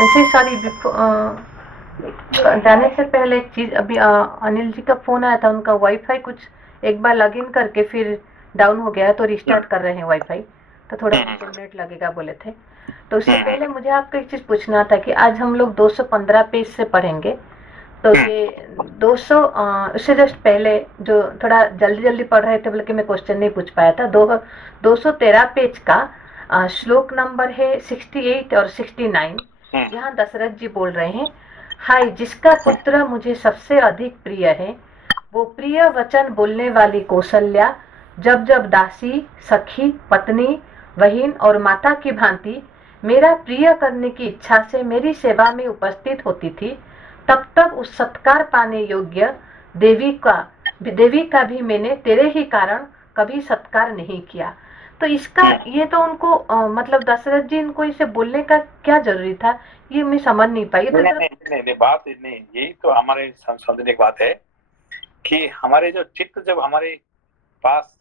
ऐसे सॉरी जाने से पहले एक चीज अभी अनिल जी का फोन आया था, उनका वाईफाई कुछ एक बार लॉगिन करके फिर डाउन हो गया है, तो रिस्टार्ट कर रहे हैं वाईफाई, तो थोड़ा उनको नेट लगेगा बोले थे। तो उससे पहले मुझे आपको एक चीज पूछना था कि आज हम लोग 215 पेज से पढ़ेंगे, तो ये 200 उससे जस्ट पहले जो थोड़ा जल्दी जल्दी पढ़ रहे थे बल्कि मैं क्वेश्चन नहीं पूछ पाया था, 213 पेज का श्लोक नंबर है 68 और 69। यहाँ दशरथ जी बोल रहे हैं, हाय जिसका पुत्र मुझे सबसे अधिक प्रिय है, वो प्रिय वचन बोलने वाली कौशल्या जब जब दासी, सखी, पत्नी, बहन और माता की भांति मेरा प्रिय करने की इच्छा से मेरी सेवा में उपस्थित होती थी, तब तब उस सत्कार पाने योग्य देवी का भी मैंने तेरे ही कारण कभी सत्कार नहीं किया। तो इसका ये तो उनको मतलब दशरथ जी इनको इसे बोलने का क्या जरूरी था, ये मैं समझ नहीं पाई। तो नहीं, बात नहीं, यही तो हमारे समझने की बात है कि हमारे जो चित्त जब हमारे पास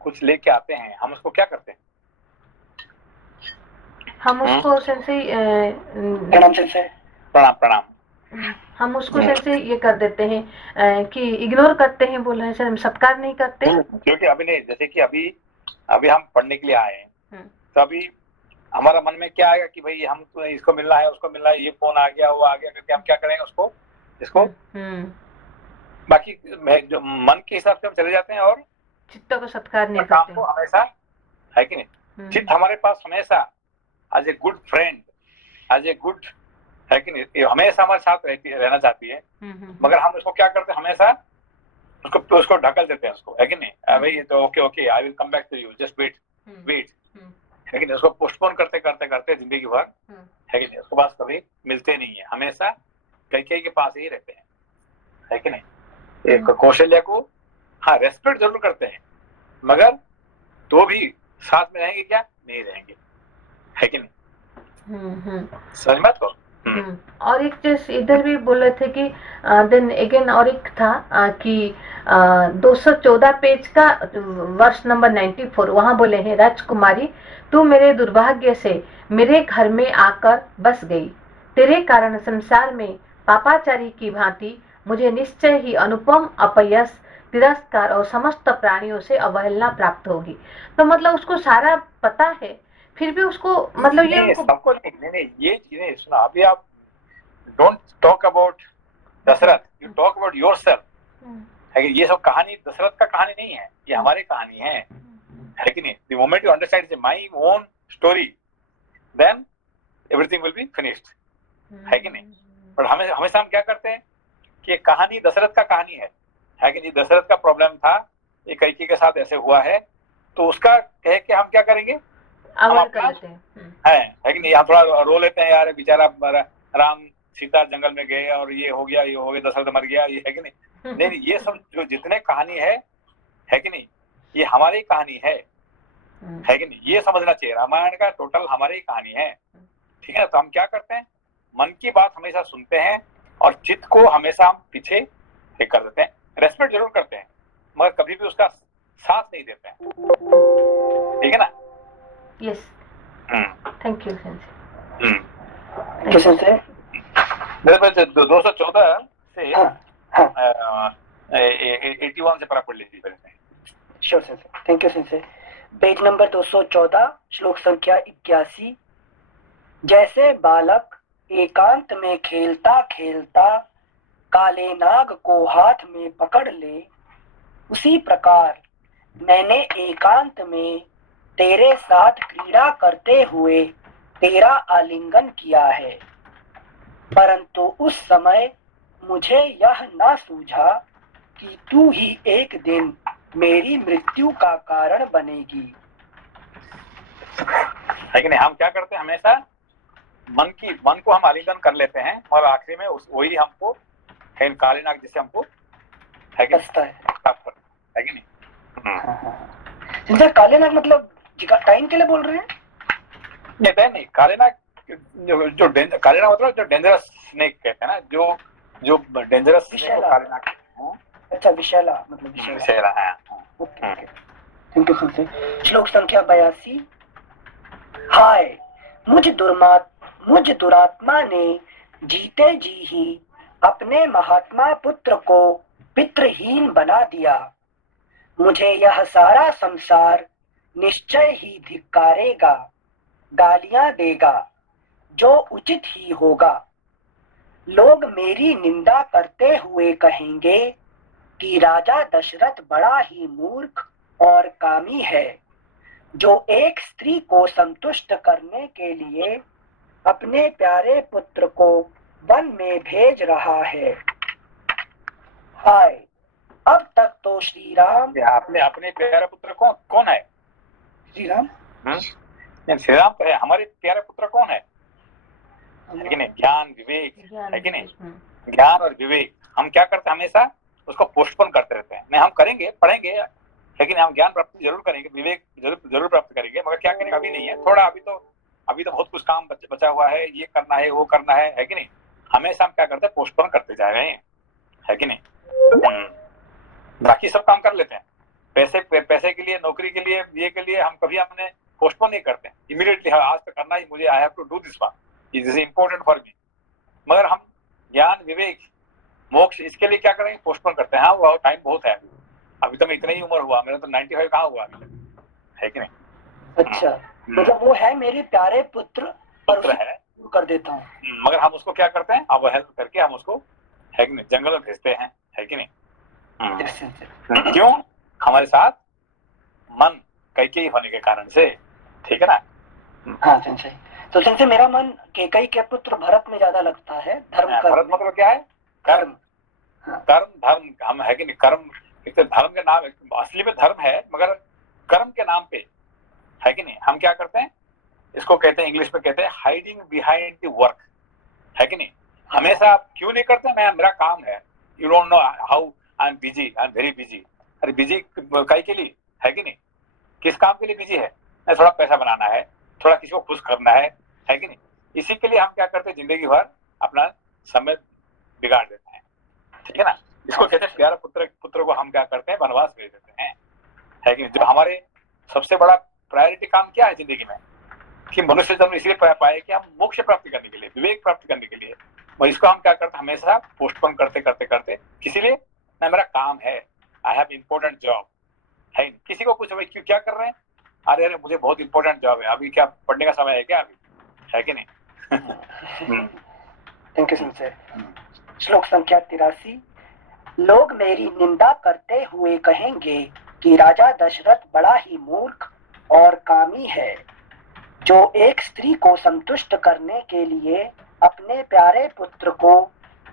कुछ लेके आते हैं, हम उसको क्या करते हैं? हम उसको सेंसे प्रणाम प्रणाम हम उसको सेंसे ये कर देते हैं कि इग्नोर करते हैं, बोल रहे हैं सर हम सत्कार नहीं करते, क्योंकि अभी नहीं, जैसे कि अभी हम पढ़ने के लिए आए हैं, तो अभी हमारा मन में क्या आएगा कि भाई हम तो इसको मिलना है, उसको मिलना है, ये फोन आ गया, वो आ गया, करके हम क्या करेंगे उसको, इसको बाकी जो मन के हिसाब से हम चले जाते हैं और चित्त को सत्कार नहीं काम करते को हमेशा, है कि नहीं? चित्त हमारे पास हमेशा as a good friend, as a good, है कि नहीं, हमेशा हमारे साथ रहना चाहती है, मगर हम उसको क्या करते हैं, हमेशा उसको ढकल देते हैं उसको, है कि नहीं? भाई तो okay I will come back to you, just wait, है कि नहीं? उसको पोस्टपोन करते करते करते जिंदगी भर, है कि नहीं, उसके पास कभी मिलते नहीं है, हमेशा कई के पास ही रहते हैं, है कि नहीं? एक कौशल्या को हाँ रेस्पेक्ट जरूर करते हैं, मगर तो भी साथ में रहेंगे क्या? नहीं रहेंगे, है कि नहीं? समझ मत को। और एक जैसे इधर भी बोल रहे थे कि देन अगेन और एक था कि 214 पेज का वर्ष नंबर 94, वहां बोले हैं, राजकुमारी तू मेरे दुर्भाग्य से मेरे घर में आकर बस गई, तेरे कारण संसार में पापाचारी की भांति मुझे निश्चय ही अनुपम अपयश, तिरस्कार और समस्त प्राणियों से अवहेलना प्राप्त होगी। तो मतलब उसको सारा पता है, फिर भी उसको मतलब ये सबको नहीं, ये चीजें सुना। अभी आप don't talk about Dasharath, you talk about yourself, है कि ये सब कहानी दशरथ का कहानी नहीं है, ये हमारी कहानी है कि नहीं? The moment you understand it's my own story, then everything will be finished, है कि नहीं? पर हमेशा हम क्या करते हैं कि कहानी दशरथ का कहानी है कि नहीं? दशरथ का प्रॉब्लम था, ये कैकेयी के साथ ऐसे हुआ है, तो उसका कह के हम क्या करेंगे, अवॉइड कर लेते हैं, है कि नहीं? हम थोड़ा रो लेते हैं, यार बेचारा राम सीता जंगल में गए और ये हो गया, दशरथ मर गया, ये, है कि नहीं? नहीं, ये सब जो जितने कहानी है कि नहीं, ये हमारी कहानी है कि नहीं? ये समझना चाहिए, रामायण का टोटल हमारी कहानी है, ठीक है? तो हम क्या करते हैं, मन की बात हमेशा सुनते हैं और चित्त को हमेशा हम पीछे कर देते हैं, रेस्पेक्ट जरूर करते हैं, मगर कभी भी उसका साथ नहीं देते हैं, ठीक है ना? Yes, thank you sensei. मेरे पास 214 से 81 से पढ़ लीजिए पहले। Sure sensei, thank you sensei. Page number 214, श्लोक संख्या 81। जैसे बालक एकांत में खेलता खेलता काले नाग को हाथ में पकड़ ले, उसी प्रकार मैंने एकांत में तेरे साथ क्रीड़ा करते हुए तेरा आलिंगन किया है, परंतु उस समय मुझे यह ना सूझा कि तू ही एक दिन मेरी मृत्यु का कारण बनेगी, है कि नहीं? हम क्या करते हैं, हमेशा मन को हम आलिंगन कर लेते हैं और आखिरी में वही हमको काले नाग जिससे हमको है कि नहीं? काले नाग मतलब टाइम के लिए बोल रहे हैं? नहीं, काले नाग जो काले नाग मतलब जो डेंजरस स्नेक कहते हैं ना, जो डेंजरस स्नेक काले नाग। अच्छा, विशैला मतलब विशैला है। Thank you. श्लोक संख्या 82। हाय मुझ मुझ दुरात्मा ने जीते जी ही अपने महात्मा पुत्र को पितृहीन बना दिया। मुझे यह सारा संसार निश्चय ही धिक्कारेगा, गालियां देगा, जो उचित ही होगा। लोग मेरी निंदा करते हुए कहेंगे कि राजा दशरथ बड़ा ही मूर्ख और कामी है, जो एक स्त्री को संतुष्ट करने के लिए अपने प्यारे पुत्र को वन में भेज रहा है। हाय, अब तक तो श्री राम अपने अपने प्यारे पुत्र कौन है? श्री राम श्री राम तो है। हमारे प्यारे पुत्र कौन है कि नहीं? ज्ञान विवेक है कि नहीं? ज्ञान और विवेक हम क्या करते हैं, हमेशा उसको पोस्टपोन करते रहते हैं। नहीं, हम करेंगे, पढ़ेंगे, लेकिन हम ज्ञान प्राप्ति जरूर करेंगे, विवेक जरूर प्राप्त करेंगे, मगर क्या करेंगे अभी नहीं है। थोड़ा अभी तो बहुत कुछ काम बचा हुआ है, ये करना है, वो करना है कि नहीं? हमेशा हम क्या करते हैं, पोस्टपोन करते जा रहे हैं, है कि नहीं? बाकी सब काम कर लेते हैं, पैसे के लिए, नौकरी के लिए, ये के लिए हम कभी हमने पोस्टपोन नहीं करते। इमीडिएटली आज तो करना ही मुझे, I have to do this one, this is important for me. मगर हम ज्ञान विवेक मोक्ष इसके लिए क्या करेंगे, पोस्टपोन करते हैं। हाँ, वो टाइम बहुत है, अभी तो मैं इतना ही उम्र हुआ, मेरा तो 95 कहाँ हुआ है कि नहीं? अच्छा, मतलब वो है मेरे प्यारे पुत्र है, कर देता हूँ। मगर हम उसको क्या करते हैं, अवहेलना करके हम उसको, है कि नहीं, जंगल में भेजते हैं, है कि नहीं? क्यों? हमारे साथ मन कैकेयी होने के कारण से, ठीक है ना? हाँ संशय। तो संशय मेरा मन कैकेयी के पुत्र भरत में ज्यादा लगता है। धर्म भरत मतलब क्या है? कर्म। कर्म धर्म हम, है कि नहीं? कर्म एक तो धर्म के नाम, असली में धर्म है, मगर कर्म के नाम पे, है कि नहीं, हम क्या करते हैं, इसको कहते हैं, इंग्लिश में कहते हैं हाइडिंग बिहाइंड द वर्क, है कि नहीं? हमेशा आप क्यों नहीं करते? मेरा काम है, you don't know how I am busy, I am very busy. अरे बिजी काहे के लिए, है कि नहीं? किस काम के लिए बिजी है? थोड़ा पैसा बनाना है, थोड़ा किसी को खुश करना है कि नहीं? इसी के लिए हम क्या करते हैं, जिंदगी भर अपना समय बिगाड़ देते हैं, ठीक है ना? इसको कहते हैं प्यारा पुत्र को हम क्या करते हैं, वनवास भेज देते हैं, है कि नहीं? जो हमारे सबसे बड़ा प्रायोरिटी काम क्या है जिंदगी में, कि मनुष्य जन्म इसलिए पाए कि हम मोक्ष प्राप्त करने के लिए, विवेक प्राप्त करने के लिए, और इसको हम क्या करते हैं, हमेशा पोस्टपोन करते करते करते, किसी लिए ना, मेरा काम है, आई हैव इम्पोर्टेंट जॉब, है। किसी को कुछ क्यों क्या कर रहे हैं, अरे मुझे बहुत इंपॉर्टेंट जॉब है, अभी क्या पढ़ने का समय है क्या अभी, है कि नहीं? थैंक यू संशय। श्लोक संख्या 83। लोग मेरी निंदा करते हुए कहेंगे कि राजा दशरथ बड़ा ही मूर्ख और कामी है, जो एक स्त्री को संतुष्ट करने के लिए अपने प्यारे पुत्र को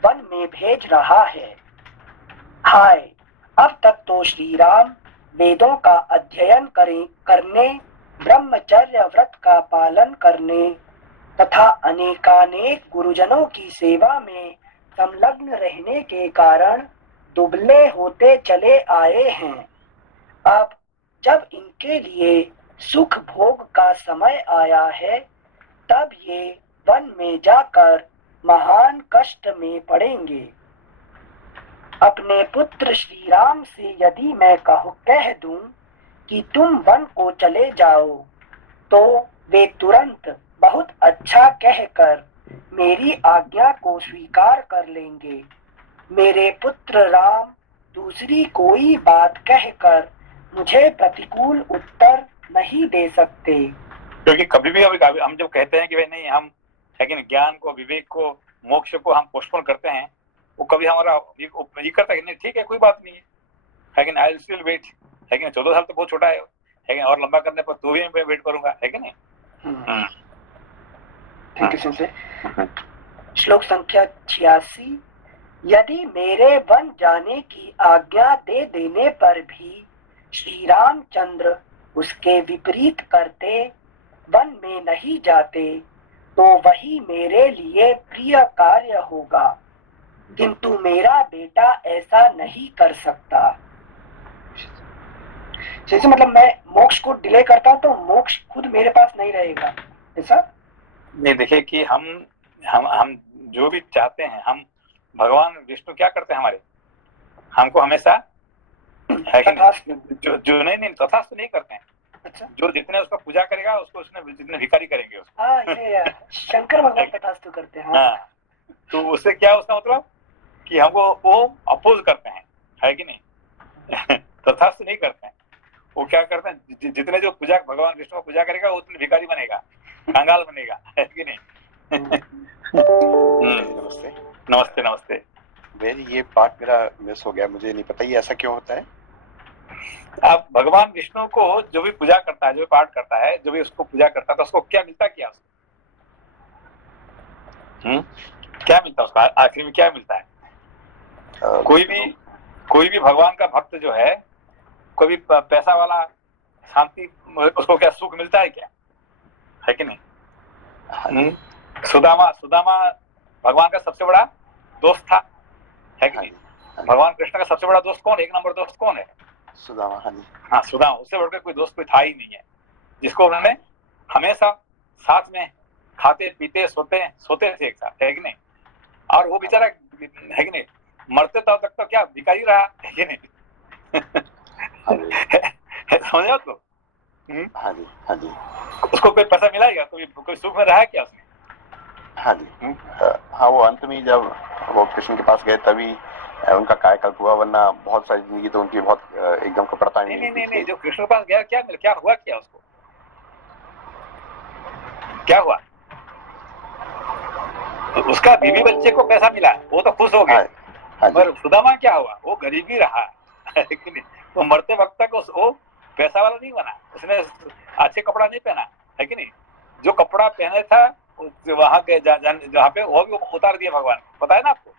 वन में भेज रहा है। हाय, अब तक तो श्री राम वेदों का अध्ययन करने, ब्रह्मचर्य व्रत का पालन करने तथा अनेकानेक गुरुजनों की सेवा में संलग्न रहने के कारण दुबले होते चले आए हैं। अब जब इनके लिए सुख भोग का समय आया है, तब ये वन में जाकर महान कष्ट में पड़ेंगे। अपने पुत्र श्री राम से यदि मैं कह दूं कि तुम वन को चले जाओ, तो वे तुरंत बहुत अच्छा कहकर मेरी आज्ञा को स्वीकार कर लेंगे। मेरे पुत्र राम दूसरी कोई बात कहकर मुझे प्रतिकूल उत्तर नहीं दे सकते, क्योंकि कभी भी हम जब कहते हैं कि भाई नहीं, हम, है कि नहीं, ज्ञान को, विवेक को, मोक्ष को हम पोस्टपोन करते हैं, वो कभी हमारा ये करता है कि नहीं ठीक है, कोई बात नहीं है कि नहीं, आई विल स्टिल वेट, है कि नहीं? 14 साल तो बहुत छोटा है कि नहीं? और लंबा करने पर तो भी मैं वेट करूंगा, है कि नहीं? Thank you Sanjay. श्लोक संख्या 86। यदि मेरे वन जाने की आज्ञा दे देने पर भी श्री रामचंद्र उसके विपरीत करते, वन में नहीं जाते, तो वही मेरे लिए प्रिय कार्य होगा, किंतु मेरा बेटा ऐसा नहीं कर सकता। जैसे मतलब मैं मोक्ष को डिले करता हूं तो मोक्ष खुद मेरे पास नहीं रहेगा, ऐसा नहीं। देखिए कि हम जो भी चाहते हैं, हम भगवान विष्णु क्या करते हैं हमारे, हमको हमेशा, है कि नहीं, जो नहीं तथास्तु नहीं करते हैं, अच्छा। जो जितने उसका पूजा करेगा उसको उसने जितने भिखारी करेंगे उसको। हाँ, ये शंकर भगवान तथास्तु करते हैं। हाँ, तो उससे क्या उसका मतलब कि हमको वो अपोज करते हैं, है कि नहीं? तथास्तु नहीं करते हैं। वो क्या करते हैं, जितने जो पूजा भगवान विष्णु को पूजा करेगा वो उतने भिखारी बनेगा, कंगाल बनेगा, है कि नहीं? नमस्ते। नमस्ते नमस्ते। भैया जी, ये पार्ट मेरा मिस हो गया, मुझे नहीं पता ये ऐसा क्यों होता है। आप भगवान विष्णु को जो भी पूजा करता है, जो भी पाठ करता है, जो भी उसको पूजा करता है, तो उसको क्या मिलता, क्या उसको क्या मिलता है, उसका आखिर में क्या मिलता है? कोई भी भगवान का भक्त जो है, कोई भी पैसा वाला शांति, उसको क्या सुख मिलता है क्या, है कि नहीं? सुदामा भगवान का सबसे बड़ा दोस्त था, है कि नहीं? भगवान कृष्ण का सबसे बड़ा दोस्त कौन है, एक नंबर दोस्त कौन है? सुदामा। हाँ, सुदामा। उससे बढ़कर कोई दोस्त कोई था ही नहीं है, जिसको उन्होंने हमेशा साथ में खाते पीते सोते थे एक साथ, है कि नहीं? और वो बेचारा, है कि नहीं, मरते तब तक तो क्या भिखारी रहा, है कि नहीं? समझो तो। हाँ जी, हाँ जी। उसको कोई पैसा मिला क्या, कोई सुख में रहा क्या उसने? हाँ जी। हाँ, वो अंत में जब वो कृष्ण के पास गए तभी उनका कायाकल्प हुआ, वरना बहुत सारी जिंदगी तो उनकी बहुत एकदम कपड़ता नहीं, जो कृष्ण के पास गया क्या हुआ, क्या उसको क्या हुआ? उसका बीवी बच्चे को पैसा मिला, वो तो खुश हो गए। पर सुदामा क्या हुआ, वो गरीबी रहा, है कि नहीं? तो मरते वक्त तक वो पैसा वाला नहीं बना, उसने अच्छे कपड़ा नहीं पहना, है कि नहीं? जो कपड़ा पहने था वहां के जहाँ पे, वो भी उतार दिया भगवान, पता है ना आपको?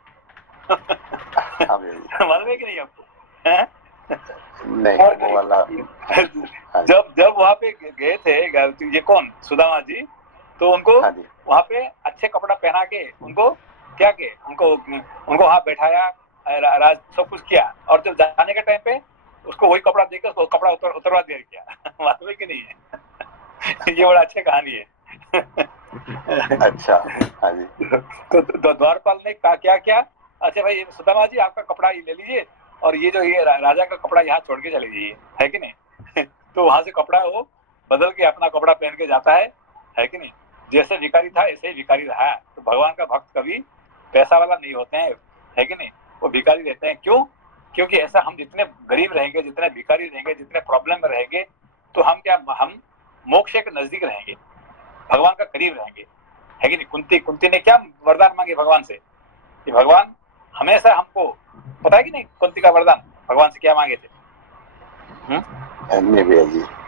मालूम है कि नहीं आपको? नहीं, वो वाला जब वहां पे गए थे, ये कौन, सुदामा जी, तो उनको वहां पे अच्छे कपड़ा पहना के उनको क्या के उनको वहां बैठाया, राज सब कुछ किया, और जब जाने के टाइम पे उसको वही कपड़ा देकर उसको कपड़ा उतरवा दिया गया। मालूम है कि नहीं है? ये बड़ा अच्छी कहानी है। अच्छा, हाँ जी। तो द्वारपाल ने कहा क्या, अच्छा भाई सुदामा जी, आपका कपड़ा ये ले लीजिए, और ये जो ये राजा का कपड़ा यहाँ छोड़ के चले जाइए, है कि नहीं? तो वहां से कपड़ा वो बदल के अपना कपड़ा पहन के जाता है कि नहीं? जैसे भिखारी था ऐसे ही भिखारी रहा। तो भगवान का भक्त कभी पैसा वाला नहीं होते हैं, है कि नहीं? वो भिखारी रहते हैं। क्यों? क्योंकि ऐसा हम जितने गरीब रहेंगे, जितने भिखारी रहेंगे, जितने प्रॉब्लम में रहेंगे, तो हम मोक्ष के नजदीक रहेंगे, भगवान का करीब रहेंगे, है कि नहीं? कुंती ने क्या वरदान मांगे भगवान से कि भगवान हमेशा हमको, पता है कि नहीं कुंती का वरदान भगवान से क्या मांगे थे?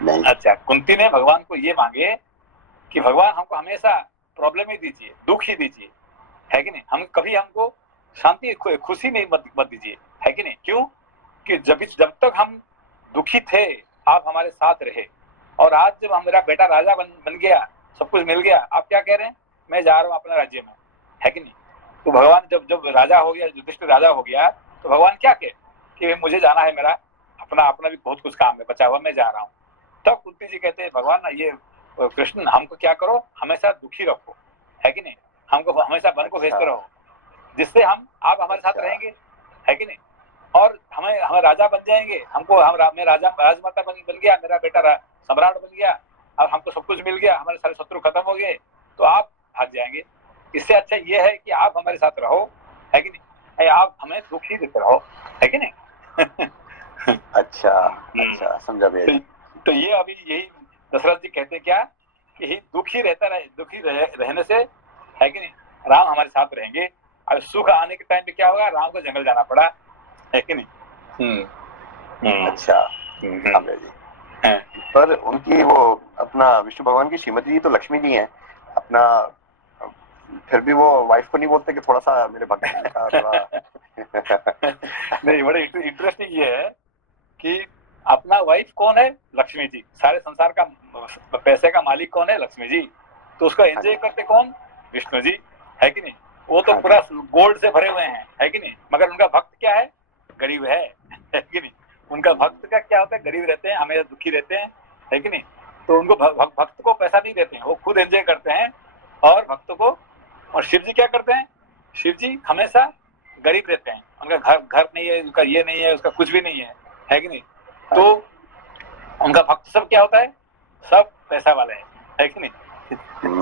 नहीं। अच्छा, कुंती ने भगवान को ये मांगे कि भगवान हमको हमेशा प्रॉब्लम ही दीजिए, दुख ही दीजिए, है कि नहीं? हम कभी हमको शांति खुशी नहीं मत दीजिए, है कि नहीं? क्यों? कि जब तक हम दुखी थे आप हमारे साथ रहे, और आज जब मेरा बेटा राजा बन गया, सब कुछ मिल गया, आप क्या कह रहे हैं, मैं जा रहा हूँ अपने राज्य में, है कि नहीं? तो भगवान जब राजा हो गया, युधिष्ठिर राजा हो गया, तो भगवान क्या कहे कि मुझे जाना है, मेरा अपना भी बहुत कुछ काम है बचा हुआ, मैं जा रहा हूँ। तब कुंती जी कहते हैं भगवान ये कृष्ण हमको क्या करो, हमेशा दुखी रखो, है कि नहीं? हमको हमेशा वन को भेजते रहो, जिससे आप हमारे साथ रहेंगे, है कि नहीं? और हम राजा बन जाएंगे, मैं राजमाता बन गया, मेरा बेटा सम्राट बन गया, अब हमको सब कुछ मिल गया, हमारे सारे शत्रु खत्म हो गए, तो आप भाग जाएंगे। इससे अच्छा ये है कि आप हमारे साथ रहो, है कि नहीं? आप हमें दुखी देते रहो, है कि नहीं? अच्छा, समझा भैया। तो ये अभी यही दशरथ जी कहते क्या कि दुखी रहने से, है कि नहीं, राम हमारे साथ रहेंगे। अब सुख आने के टाइम पे क्या होगा, राम को जंगल जाना पड़ा, है कि नहीं? अच्छा, समझा जी। पर उनकी वो अपना विष्णु भगवान की श्रीमती जी तो लक्ष्मी जी हैं, अपना फिर भी वो वाइफ को नहीं बोलते कि थोड़ा सा मेरे भगवान का थोड़ा नहीं, बड़े इंटरेस्टिंग ये है कि अपना वाइफ कौन है, लक्ष्मी जी। सारे संसार का पैसे का मालिक कौन है, लक्ष्मी जी। तो उसको एंजॉय करते कौन, विष्णु जी, है कि नहीं? वो तो पूरा गोल्ड से भरे हुए हैं, है कि नहीं? मगर उनका भक्त क्या है, गरीब है कि नहीं? उनका भक्त का क्या होता है, गरीब रहते हैं, हमेशा दुखी रहते हैं, है कि नहीं? तो उनको भक्त को पैसा नहीं देते हैं, वो खुद एंजॉय करते हैं और भक्त को। और शिव जी क्या करते हैं, शिव जी हमेशा गरीब रहते हैं, उनका घर नहीं है, उनका ये नहीं है, उसका कुछ भी नहीं है कि नहीं? तो उनका भक्त सब क्या होता है, सब पैसा वाले हैं, है कि नहीं?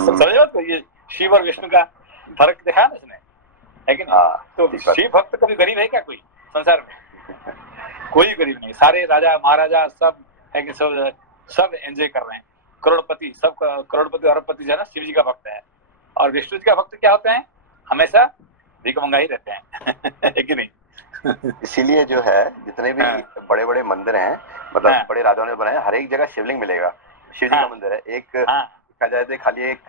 समझे बात को? ये शिव और विष्णु का फर्क दिखा ना इसने, है कि नहीं? तो शिव भक्त कभी गरीब है क्या कोई संसार में? कोई गरीब नहीं, सारे राजा महाराजा सब है कि सब एंजॉय कर रहे हैं, करोड़पति, सब करोड़पति अरबपति जो है ना शिव जी का भक्त है। और विष्णु जी का भक्त क्या होते हैं? हमेशा भीख मंगा ही रहते हैं, है कि नहीं? इसीलिए जो है जितने भी बड़े बड़े मंदिर हैं, मतलब बड़े राजाओं ने बनाए, हर एक जगह शिवलिंग मिलेगा, शिव जी का मंदिर है। एक कहा जाए तो खाली एक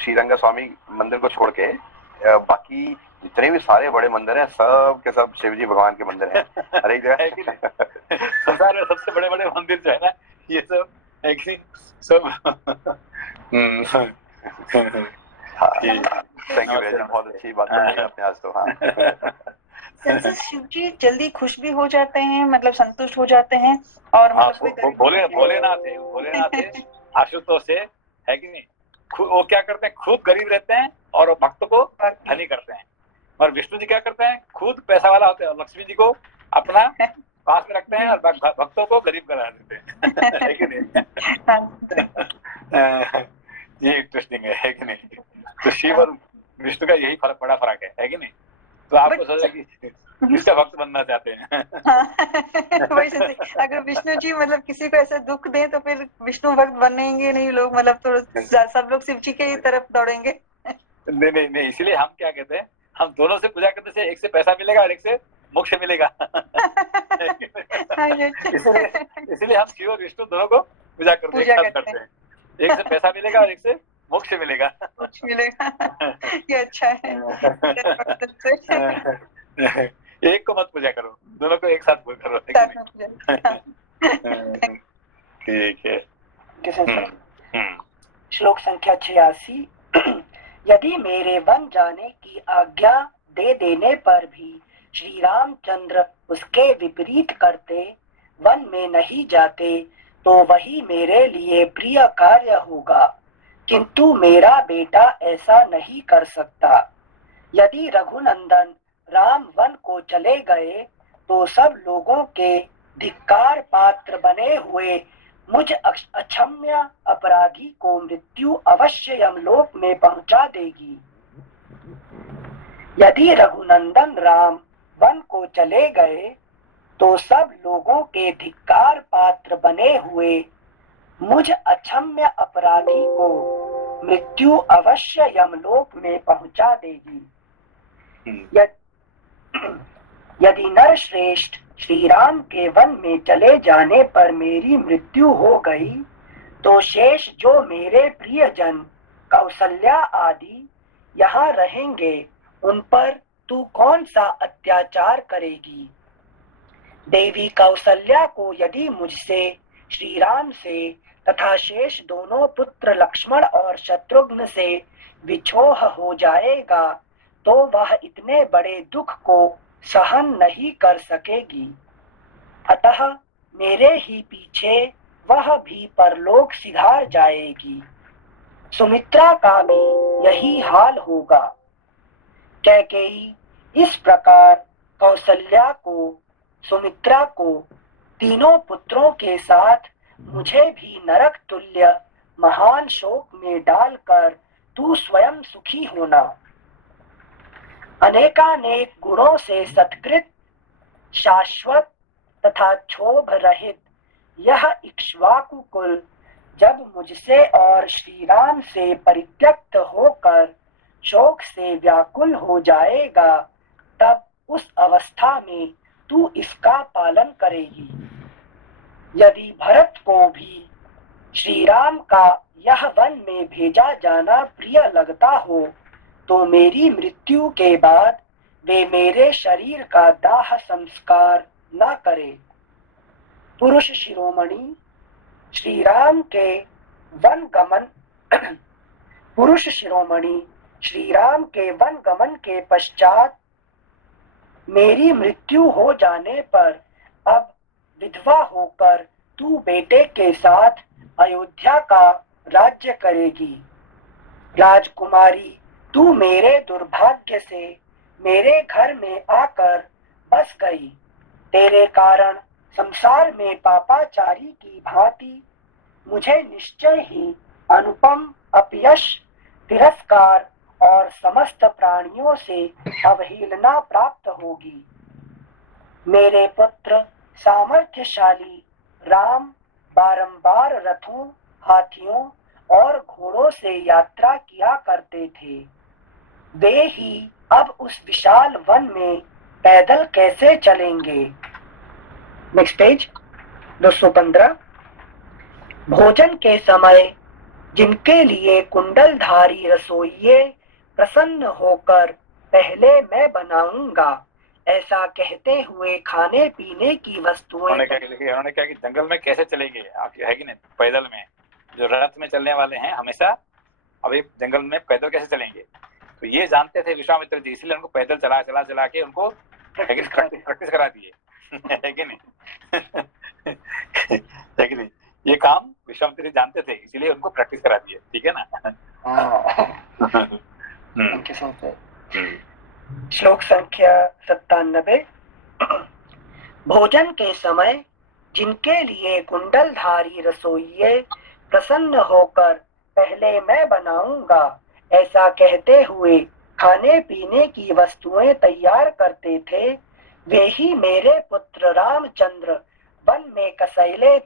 श्रीरंग स्वामी मंदिर को छोड़ के बाकी जितने भी सारे बड़े मंदिर हैं सब के सब शिव जी भगवान के मंदिर हैं हर एक जगह, है कि नहीं? संसार में सबसे बड़े बड़े मंदिर जो है ना ये सब, है कि नहीं? सब थैंक यू वेरी, बहुत अच्छी बात बताई आपने आज तो। हाँ, शिव जी जल्दी खुश भी हो जाते हैं, मतलब संतुष्ट हो जाते हैं, और मतलब भोलेनाथ है आशुतोष से, है कि नहीं? वो क्या करते हैं? खुद गरीब रहते हैं और भक्त को धनी करते हैं। और विष्णु जी क्या करते हैं? खुद पैसा वाला होते हैं और लक्ष्मी जी को अपना पास में रखते हैं और भक्तों को गरीब करा देते हैं, है कि नहीं? ये इंटरेस्टिंग है कि नहीं? तो शिव और विष्णु का यही फर्क, बड़ा फर्क है कि नहीं? तो आपको सोचा कि किसका भक्त बनना चाहते हैं? अगर विष्णु जी मतलब किसी को ऐसा दुख दे तो फिर विष्णु भक्त बनेंगे नहीं लोग, मतलब तो सब लोग शिव जी के ही तरफ दौड़ेंगे। नहीं, इसीलिए हम क्या कहते हैं, हम दोनों से पूजा करने से एक से पैसा मिलेगा और एक से मोक्ष मिलेगा। इसीलिए हम शिव और विष्णु दोनों को पूजा करते हैं। एक से पैसा मिलेगा और एक से मोक्ष मिलेगा। ये अच्छा है। एक को मत पूजा करो, दोनों को एक साथ पूजा करो। ठीक है। श्लोक संख्या 86। यदि मेरे वन जाने की आज्ञा दे देने पर भी श्री रामचंद्र उसके विपरीत करते, वन में नहीं जाते, तो वही मेरे लिए प्रिय कार्य होगा, किंतु मेरा बेटा ऐसा नहीं कर सकता। यदि रघुनंदन राम वन को चले गए तो सब लोगों के धिक्कार पात्र बने हुए मुझ अक्षम्य अपराधी को मृत्यु अवश्य यमलोक में पहुंचा देगी। यदि रघुनंदन राम वन को चले गए तो सब लोगों के धिक्कार पात्र बने हुए मुझ अक्षम्य अपराधी को मृत्यु अवश्य यमलोक में पहुंचा देगी। यदि नरश्रेष्ठ श्री राम के वन में चले जाने पर मेरी मृत्यु हो गई तो शेष जो मेरे प्रियजन कौशल्या आदि यहाँ रहेंगे उन पर तू कौन सा अत्याचार करेगी। देवी कौशल्या को यदि मुझसे, श्री राम से तथा शेष दोनों पुत्र लक्ष्मण और शत्रुघ्न से विछोह हो जाएगा तो वह इतने बड़े दुख को सहन नहीं कर सकेगी। अतः मेरे ही पीछे वह भी परलोक सिधार जाएगी। सुमित्रा का भी यही हाल होगा। कैकेयी इस प्रकार कौशल्या को, सुमित्रा को, तीनों पुत्रों के साथ मुझे भी नरक तुल्य महान शोक में डालकर तू स्वयं सुखी होना। अनेकानेक गुणों से सत्कृत, शाश्वत तथा क्षोभ रहित यह इक्ष्वाकु कुल जब मुझसे और श्री राम से परित्यक्त होकर शोक से व्याकुल हो जाएगा तब उस अवस्था में तू इसका पालन करेगी। यदि भरत को भी श्री राम का यह वन में भेजा जाना प्रिय लगता हो तो मेरी मृत्यु के बाद वे मेरे शरीर का दाह संस्कार न करे। पुरुष शिरोमणि श्री राम के वन गमन पुरुष शिरोमणि श्री राम के वन गमन के पश्चात मेरी मृत्यु हो जाने पर अब विधवा होकर तू बेटे के साथ अयोध्या का राज्य करेगी। राजकुमारी तू मेरे दुर्भाग्य से मेरे घर में आकर बस गई। तेरे कारण संसार में पापाचारी की भांति मुझे निश्चय ही अनुपम अपयश, तिरस्कार और समस्त प्राणियों से अवहेलना प्राप्त होगी। मेरे पुत्र सामर्थ्यशाली राम बारंबार रथों, हाथियों और घोड़ों से यात्रा किया करते थे। वे ही अब उस विशाल वन में पैदल कैसे चलेंगे? Next page 215। भोजन के समय जिनके लिए कुंडलधारी रसोइये प्रसन्न होकर पहले मैं बनाऊंगा, ऐसा कहते हुए खाने पीने की वस्तुएं। उन्होंने क्या कि जंगल में कैसे चलेंगे, है कि नहीं, पैदल में। जो रथ में चलने वाले हैं हमेशा, अभी जंगल में पैदल कैसे चलेंगे? तो ये जानते थे विश्वामित्र जी, इसलिए उनको पैदल चला के उनको प्रैक्टिस करा दिए। है कि नहीं? है कि नहीं? ये काम विश्वामित्र जी जानते थे, इसीलिए उनको प्रैक्टिस करा दिए। ठीक है ना? श्लोक संख्या 97। भोजन के समय जिनके लिए कुंडलधारी रसोइये प्रसन्न होकर पहले मैं बनाऊंगा, ऐसा कहते हुए खाने पीने की वस्तुएं तैयार करते थे, वे ही मेरे पुत्र रामचंद्र वन में कसैले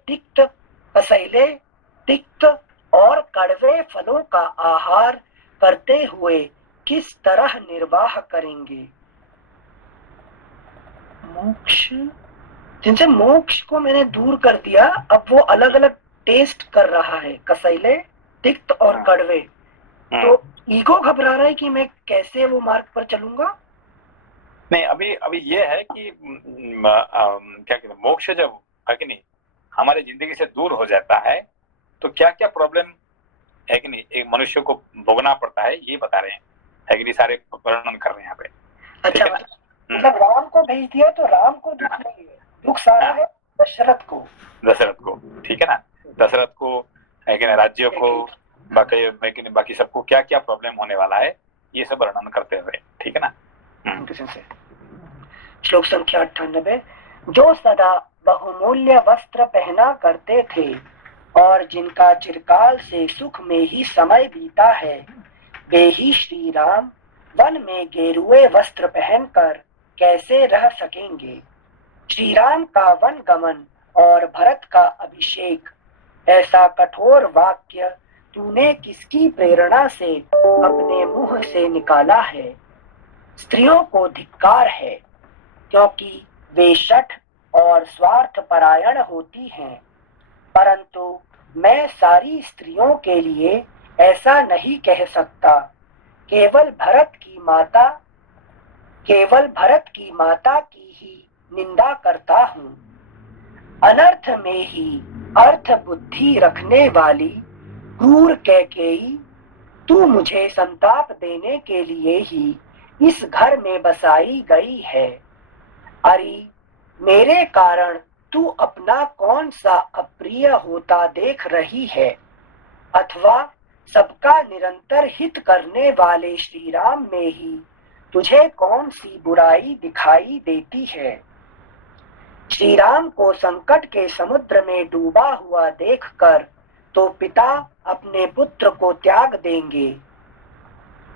तिक्त और कड़वे फलों का आहार करते हुए किस तरह निर्वाह करेंगे। मोक्ष, जिनसे मोक्ष को मैंने दूर कर दिया, अब वो अलग अलग टेस्ट कर रहा है, कसैले, तिक्त और कड़वे। तो ईगो घबरा रहा है कि मैं कैसे वो मार्ग पर चलूंगा। नहीं, अभी ये है कि क्या कहते हैं, मोक्ष जब, है कि नहीं, हमारे जिंदगी से दूर हो जाता है तो क्या क्या प्रॉब्लम, है कि नहीं, एक मनुष्य को भोगना पड़ता है, ये बता रहे हैं, है कि नहीं, सारे वर्णन कर रहे हैं यहाँ पे। अच्छा, मतलब राम को भेज दिया तो राम को दुख नहीं है, दुख सारा है दशरथ को। ठीक है ना, दशरथ को, है कि नहीं, राज्य को, बाकी सबको क्या क्या प्रॉब्लम होने वाला है, ये सब वर्णन करते हुए। ठीक है ना? श्लोक संख्या 98। जो सदा बहुमूल्य वस्त्र पहना करते थे और जिनका चिरकाल से सुख में ही समय बीता है, वे ही श्री राम वन में गेरुए वस्त्र पहनकर कैसे रह सकेंगे। श्री राम का वन गमन और भरत का अभिषेक, ऐसा कठोर वाक्य तूने किसकी प्रेरणा से अपने मुंह से निकाला है। स्त्रियों को धिक्कार है, क्योंकि वे शठ और स्वार्थ परायण होती हैं, परंतु मैं सारी स्त्रियों के लिए ऐसा नहीं कह सकता। केवल भरत की माता की ही निंदा करता हूँ। अनर्थ में ही अर्थ बुद्धि रखने वाली क्रूर कैकेयी, तू मुझे संताप देने के लिए ही इस घर में बसाई गई है। अरे, मेरे कारण तू अपना कौन सा अप्रिय होता देख रही है, अथवा सबका निरंतर हित करने वाले श्री राम में ही तुझे कौन सी बुराई दिखाई देती है। श्री राम को संकट के समुद्र में डूबा हुआ देखकर तो पिता अपने पुत्र को त्याग देंगे।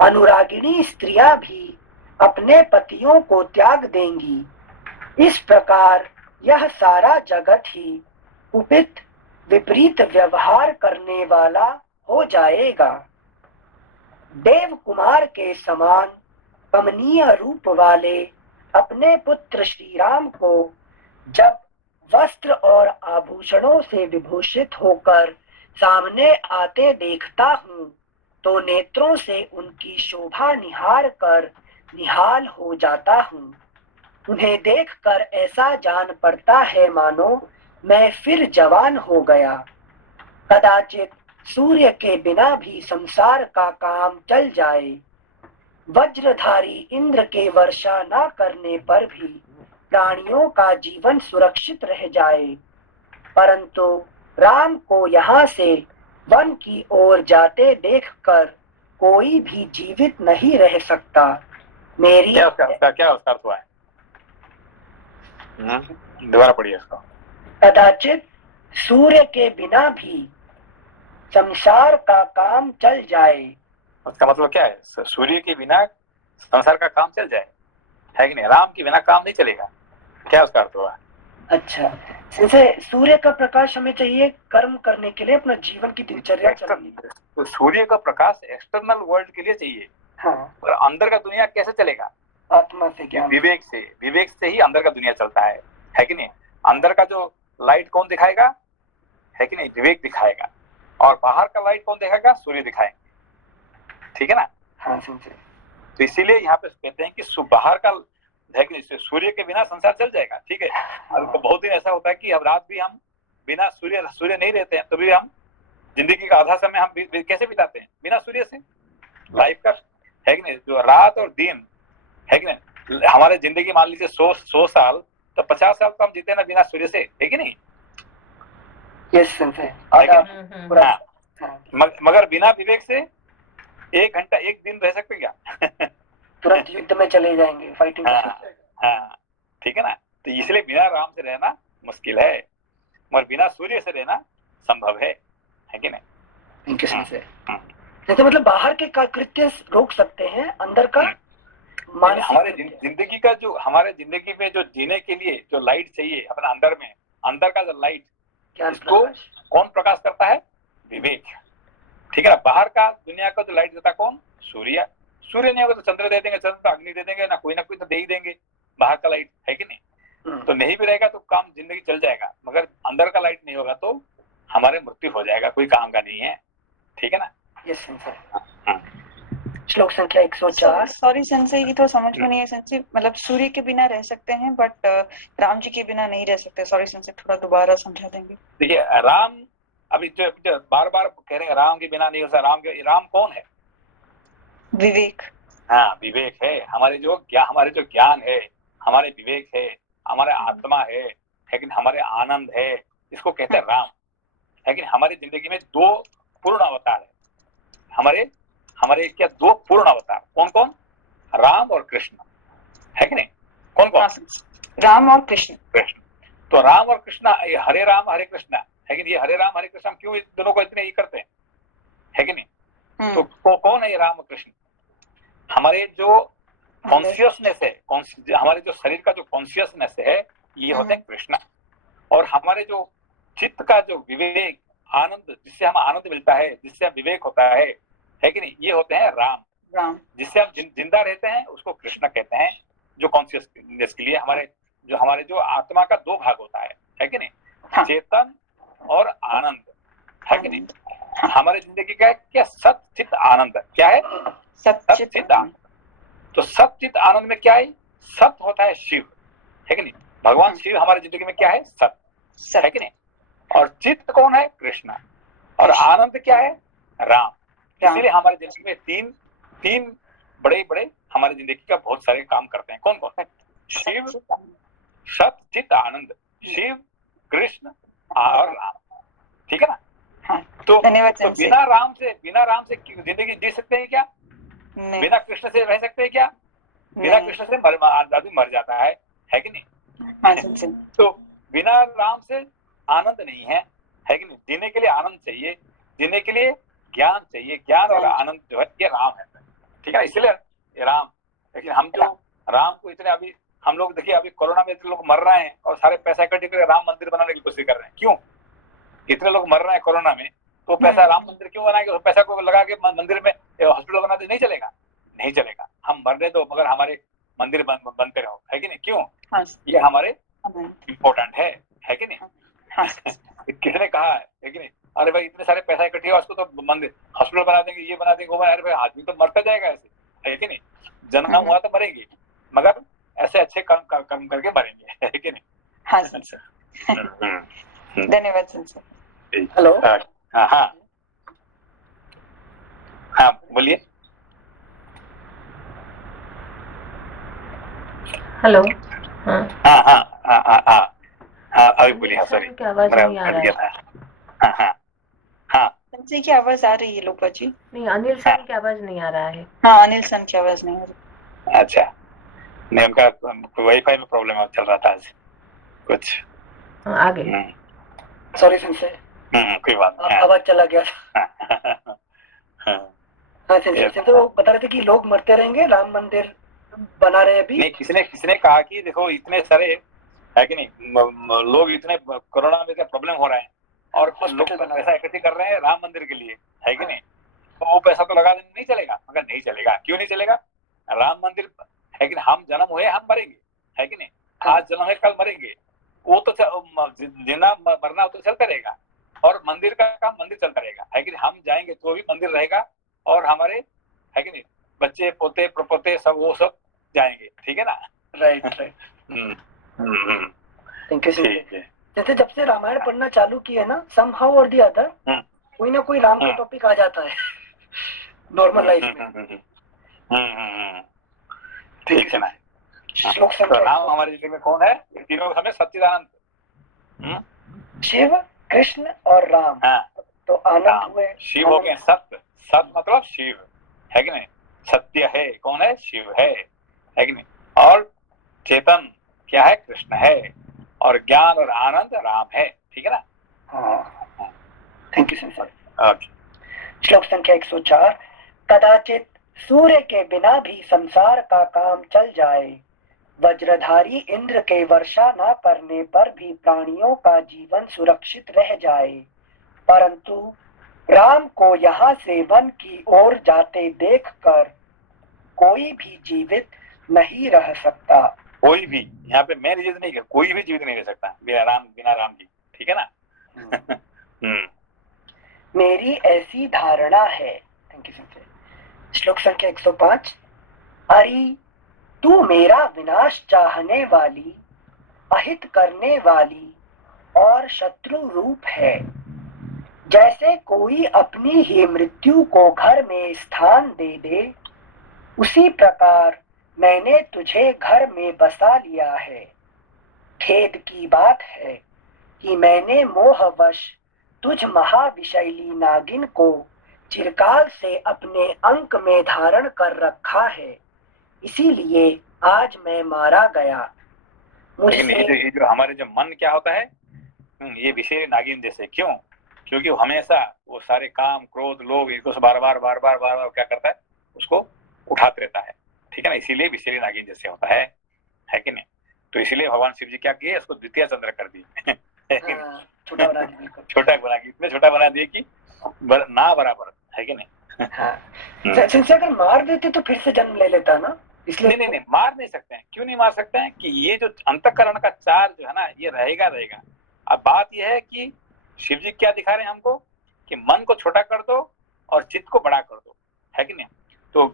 अनुरागिणी स्त्रियां भी अपने पतियों को त्याग देंगी। इस प्रकार यह सारा जगत ही कुपित विपरीत व्यवहार करने वाला हो जाएगा। देव कुमार के समान कमनीय रूप वाले अपने पुत्र श्री राम को जब वस्त्र और आभूषणों से विभूषित होकर सामने आते देखता हूँ, तो नेत्रों से उनकी शोभा निहार कर निहाल हो जाता हूँ। उन्हें देखकर ऐसा जान पड़ता है मानो मैं फिर जवान हो गया। कदाचित सूर्य के बिना भी संसार का काम चल जाए, वज्रधारी इंद्र के वर्षा न करने पर भी प्राणियों का जीवन सुरक्षित रह जाए, परंतु राम को यहाँ से वन की ओर जाते देखकर कोई भी जीवित नहीं रह सकता। मेरी क्या उसका हुआ है? दोबारा पढ़िए इसको। कदाचित सूर्य के बिना भी संसार का काम चल जाए। उसका मतलब क्या है? सूर्य के बिना संसार का काम चल जाए, है कि नहीं? राम के बिना काम नहीं चलेगा, क्या उसका अर्थ हुआ? अच्छा सेंसे, सूर्य का प्रकाश हमें चाहिए कर्म करने के लिए, अपना जीवन की दिनचर्या चलाने के लिए। तो सूर्य का प्रकाश एक्सटर्नल वर्ल्ड के लिए चाहिए, हाँ, और अंदर का दुनिया कैसे चलेगा? आत्मा से, ज्ञान, विवेक से। विवेक से ही अंदर का दुनिया चलता है कि नहीं? अंदर का जो लाइट कौन दिखाएगा, है कि नहीं? विवेक दिखाएगा। और बाहर का लाइट कौन दिखाएगा? सूर्य दिखाएंगे, ठीक है ना? हाँ सेंसे। तो इसीलिए यहाँ पे कहते हैं कि बाहर का, है कि नहीं, सूर्य के बिना संसार चल जाएगा, ठीक है। अब तो बहुत दिन ऐसा होता है कि अब रात भी हम बिना सूर्य नहीं रहते हैं, तो भी हम जिंदगी का आधा समय हम कैसे बिताते हैं? बिना सूर्य से। लाइफ का, है कि नहीं, जो रात और दिन, है कि नहीं, हमारे जिंदगी मान लीजिए 100 साल, तो 50 साल तो हम जीते ना बिना सूर्य से, है कि नहीं? Yes sensei. मगर बिना विवेक से 1 घंटा 1 दिन रह सकते क्या? तुरंत युद्ध में चले जाएंगे, फाइटिंग। हाँ, ठीक है ना? तो इसलिए बिना राम से रहना मुश्किल है, मगर बिना सूर्य से रहना संभव है कि नहीं? Thank you sensei. जैसे मतलब बाहर के कृत्य रोक सकते हैं, अंदर का हमारे जिंदगी का जो, हमारे जिंदगी में जो जीने के लिए जो लाइट चाहिए अपना अंदर में, अंदर का जो लाइट, इसको कौन प्रकाश करता है? विवेक, ठीक है ना? बाहर का दुनिया का जो लाइट देता कौन? सूर्य। सूर्य नहीं होगा तो चंद्र दे देंगे, चंद्र तो अग्नि दे देंगे, ना कोई तो दे ही देंगे बाहर का लाइट, है कि नहीं? तो नहीं भी रहेगा तो काम जिंदगी चल जाएगा, मगर अंदर का लाइट नहीं होगा तो हमारे मृत्यु हो जाएगा, कोई काम का नहीं है, ठीक है ना? Yes sir. श्लोक संख्या 104। सॉरी सेंसे, ये तो समझ में नहीं है सेंसे, मतलब सूर्य के बिना रह सकते हैं बट राम जी के बिना नहीं रह सकते। सॉरी सेंसे, थोड़ा दोबारा समझा देंगे? देखिए, राम अभी जो बार बार कह रहे हैं राम के बिना नहीं हो सकता। राम कौन है? विवेक। हाँ, विवेक है। हमारे जो ज्ञान है, हमारे विवेक है, हमारे आत्मा है कि हमारे आनंद है, इसको कहते हैं राम, है कि हमारी जिंदगी में 2 पूर्ण अवतार है। हमारे क्या 2 पूर्ण अवतार? कौन कौन? राम और कृष्ण, है कि नहीं? कौन कौन? राम और कृष्ण। तो राम और कृष्ण, हरे राम हरे कृष्ण, है कि नहीं? ये हरे राम हरे कृष्ण क्यों इन दोनों को इतने ही करते हैं, है कि नहीं? तो कौन है ये राम और कृष्ण? हमारे जो कॉन्शियसनेस है, हमारे जो शरीर का जो कॉन्शियसनेस है, ये होते हैं कृष्ण। और हमारे जो चित्त का जो विवेक, आनंद, जिससे हमें आनंद मिलता है, जिससे हम विवेक होता है कि नहीं, ये होते हैं राम। जिससे हम जिंदा रहते हैं उसको कृष्ण कहते हैं। जो कॉन्शियसनेस के लिए हमारे जो आत्मा का 2 भाग होता है कि नहीं? हाँ। चेतन और आनंद, है कि नहीं? हमारे जिंदगी का क्या सच्चित आनंद क्या है? सच्चित आनंद। तो सच्चित आनंद में क्या है? सत्य होता है शिव, है कि नहीं? भगवान शिव हमारी जिंदगी में क्या है? सत्य, है कि नहीं? और चित्त कौन है? कृष्ण। और आनंद क्या है? राम। इसलिए हमारी जिंदगी में तीन बड़े बड़े हमारी जिंदगी का बहुत सारे काम करते हैं। कौन कौन? शिव, सत्य, चित्त, आनंद। शिव, कृष्ण और राम, ठीक है ना? तो बिना राम से जिंदगी जी सकते हैं क्या? बिना कृष्ण से रह सकते हैं क्या? बिना कृष्ण से आदमी मर जाता है कि नहीं? तो बिना राम से आनंद नहीं है कि नहीं? जीने के लिए आनंद चाहिए, जीने के लिए ज्ञान चाहिए। ज्ञान और आनंद जो है ये राम है, ठीक है? इसलिए राम। लेकिन हम जो राम को इतने, अभी हम लोग देखिए, अभी कोरोना में इतने लोग मर रहे हैं और सारे पैसा इकट्ठे करके राम मंदिर बनाने की कोशिश कर रहे हैं। क्यों? इतने लोग मर रहे हैं कोरोना में, तो पैसा राम मंदिर क्यों बनाएंगे? पैसा को लगा के मंदिर में हॉस्पिटल बना दे, नहीं चलेगा? नहीं चलेगा। हम मरने दो, मगर हमारे मंदिर बनते रहो, है कि नहीं? क्यों? ये हमारे इम्पोर्टेंट है कि नहीं? किसने कहा है कि नहीं? अरे भाई, इतने सारे पैसा इकट्ठे हुआ, उसको तो मंदिर हॉस्पिटल बना देंगे, ये बना देंगे, वो बना। अरे भाई, आदमी तो मरता जाएगा ऐसे, है कि नहीं? जन्म हुआ तो मरेंगे, मगर ऐसे अच्छे कर्म करके मरेंगे, है कि नहीं? हाँ सर, धन्यवाद सर। हेलो। हाँ, बोलिए। हेलो। हाँ, अभी बोलिए। सॉरी, आवाज नहीं आ रहा है। हाँ, संजय की आवाज आ रही है लोका जी? नहीं, अनिल सर की आवाज नहीं आ रहा है। हाँ, अनिल सर की आवाज नहीं आ रही। अच्छा, नहीं, उनका वाईफाई में प्रॉब्लम चल रहा था आज कुछ। आगे। सॉरी संजय। कोई बात नहीं। आवाज चला गया था। हाँ, हाँ सेंसे तो बता रहे थे कि लोग मरते रहेंगे, राम मंदिर बना रहे हैं अभी। नहीं, किसने कहा कि देखो इतने सारे है कि नहीं, लोग इतने कोरोना में क्या प्रॉब्लम हो रहा है और कुछ लोग पैसा इकट्ठे कर रहे हैं राम मंदिर के लिए, है कि नहीं, तो वो पैसा तो लगा नहीं चलेगा। मगर नहीं चलेगा, क्यों नहीं चलेगा? राम मंदिर है कि नहीं, हम जन्म हुए हम मरेंगे, है कि नहीं, आज जन्म है कल मरेंगे, वो तो जिना मरना तो चलता रहेगा, और मंदिर का काम मंदिर चलता रहेगा, है कि नहीं। हम जाएंगे तो भी मंदिर रहेगा, और हमारे है कि नहीं बच्चे पोते प्रपोते सब वो सब जाएंगे, ठीक है ना। राइट। थैंक यू ठीक है। जैसे जब से रामायण पढ़ना चालू किया ना, समहाउ और द अदर कोई ना कोई राम का टॉपिक आ जाता है नॉर्मल लाइफ में। ठीक है ना। श्लोक तो राम हमारे जिले में कौन है? तीनों हमें सच्चिदानंद, शिव, कृष्ण और राम। हाँ, तो आनंद हुए। शिव हो गए सत्य, सत्य मतलब शिव, है कि नहीं, सत्य है कौन है? शिव है कि नहीं, और चेतन क्या है? कृष्ण है, और ज्ञान और आनंद राम है, ठीक है ना। हाँ थैंक यू सर। ओके। श्लोक संख्या 104। कदाचित सूर्य के बिना भी संसार का काम चल जाए, वज्रधारी इंद्र के वर्षा न करने पर भी प्राणियों का जीवन सुरक्षित रह जाए, परंतु राम को यहाँ से वन की ओर जाते देखकर कोई भी जीवित नहीं रह सकता। कोई भी, यहाँ पे मैं जीवित नहीं, कोई भी जीवित नहीं रह सकता बिना राम जी, ठीक है ना। मेरी ऐसी धारणा है। Thank you sir. श्लोक संख्या 105। अरे तू मेरा विनाश चाहने वाली, अहित करने वाली और शत्रु रूप है। जैसे कोई अपनी ही मृत्यु को घर में स्थान दे दे, उसी प्रकार मैंने तुझे घर में बसा लिया है। खेद की बात है कि मैंने मोहवश तुझ महाविषैली नागिन को चिरकाल से अपने अंक में धारण कर रखा है, इसीलिए आज मैं मारा गया। ये जो हमारे जो मन क्या होता है, ये विषय नागिन जैसे, क्यों? क्योंकि वो हमेशा वो सारे काम क्रोध लोभ इनको बार बार क्या करता है, उसको उठाते रहता है, ठीक है ना, इसीलिए विषय नागिन जैसे होता है कि नहीं। तो इसीलिए भगवान शिव जी क्या किए, उसको द्वितीय चंद्र कर दिए, छोटा बना दिए, इतने छोटा बना दिए कि ना बराबर, है कि नहीं। अगर मार देते तो फिर से जन्म ले लेता ना, इसलिए नहीं, मार नहीं सकते हैं। क्यों नहीं मार सकते हैं? कि ये जो अंतःकरण का चार्ज जो है ना, ये रहेगा। अब बात यह है कि शिव जी क्या दिखा रहे हैं हमको, कि मन को छोटा कर दो और चित्त को बड़ा कर दो, है कि नहीं। तो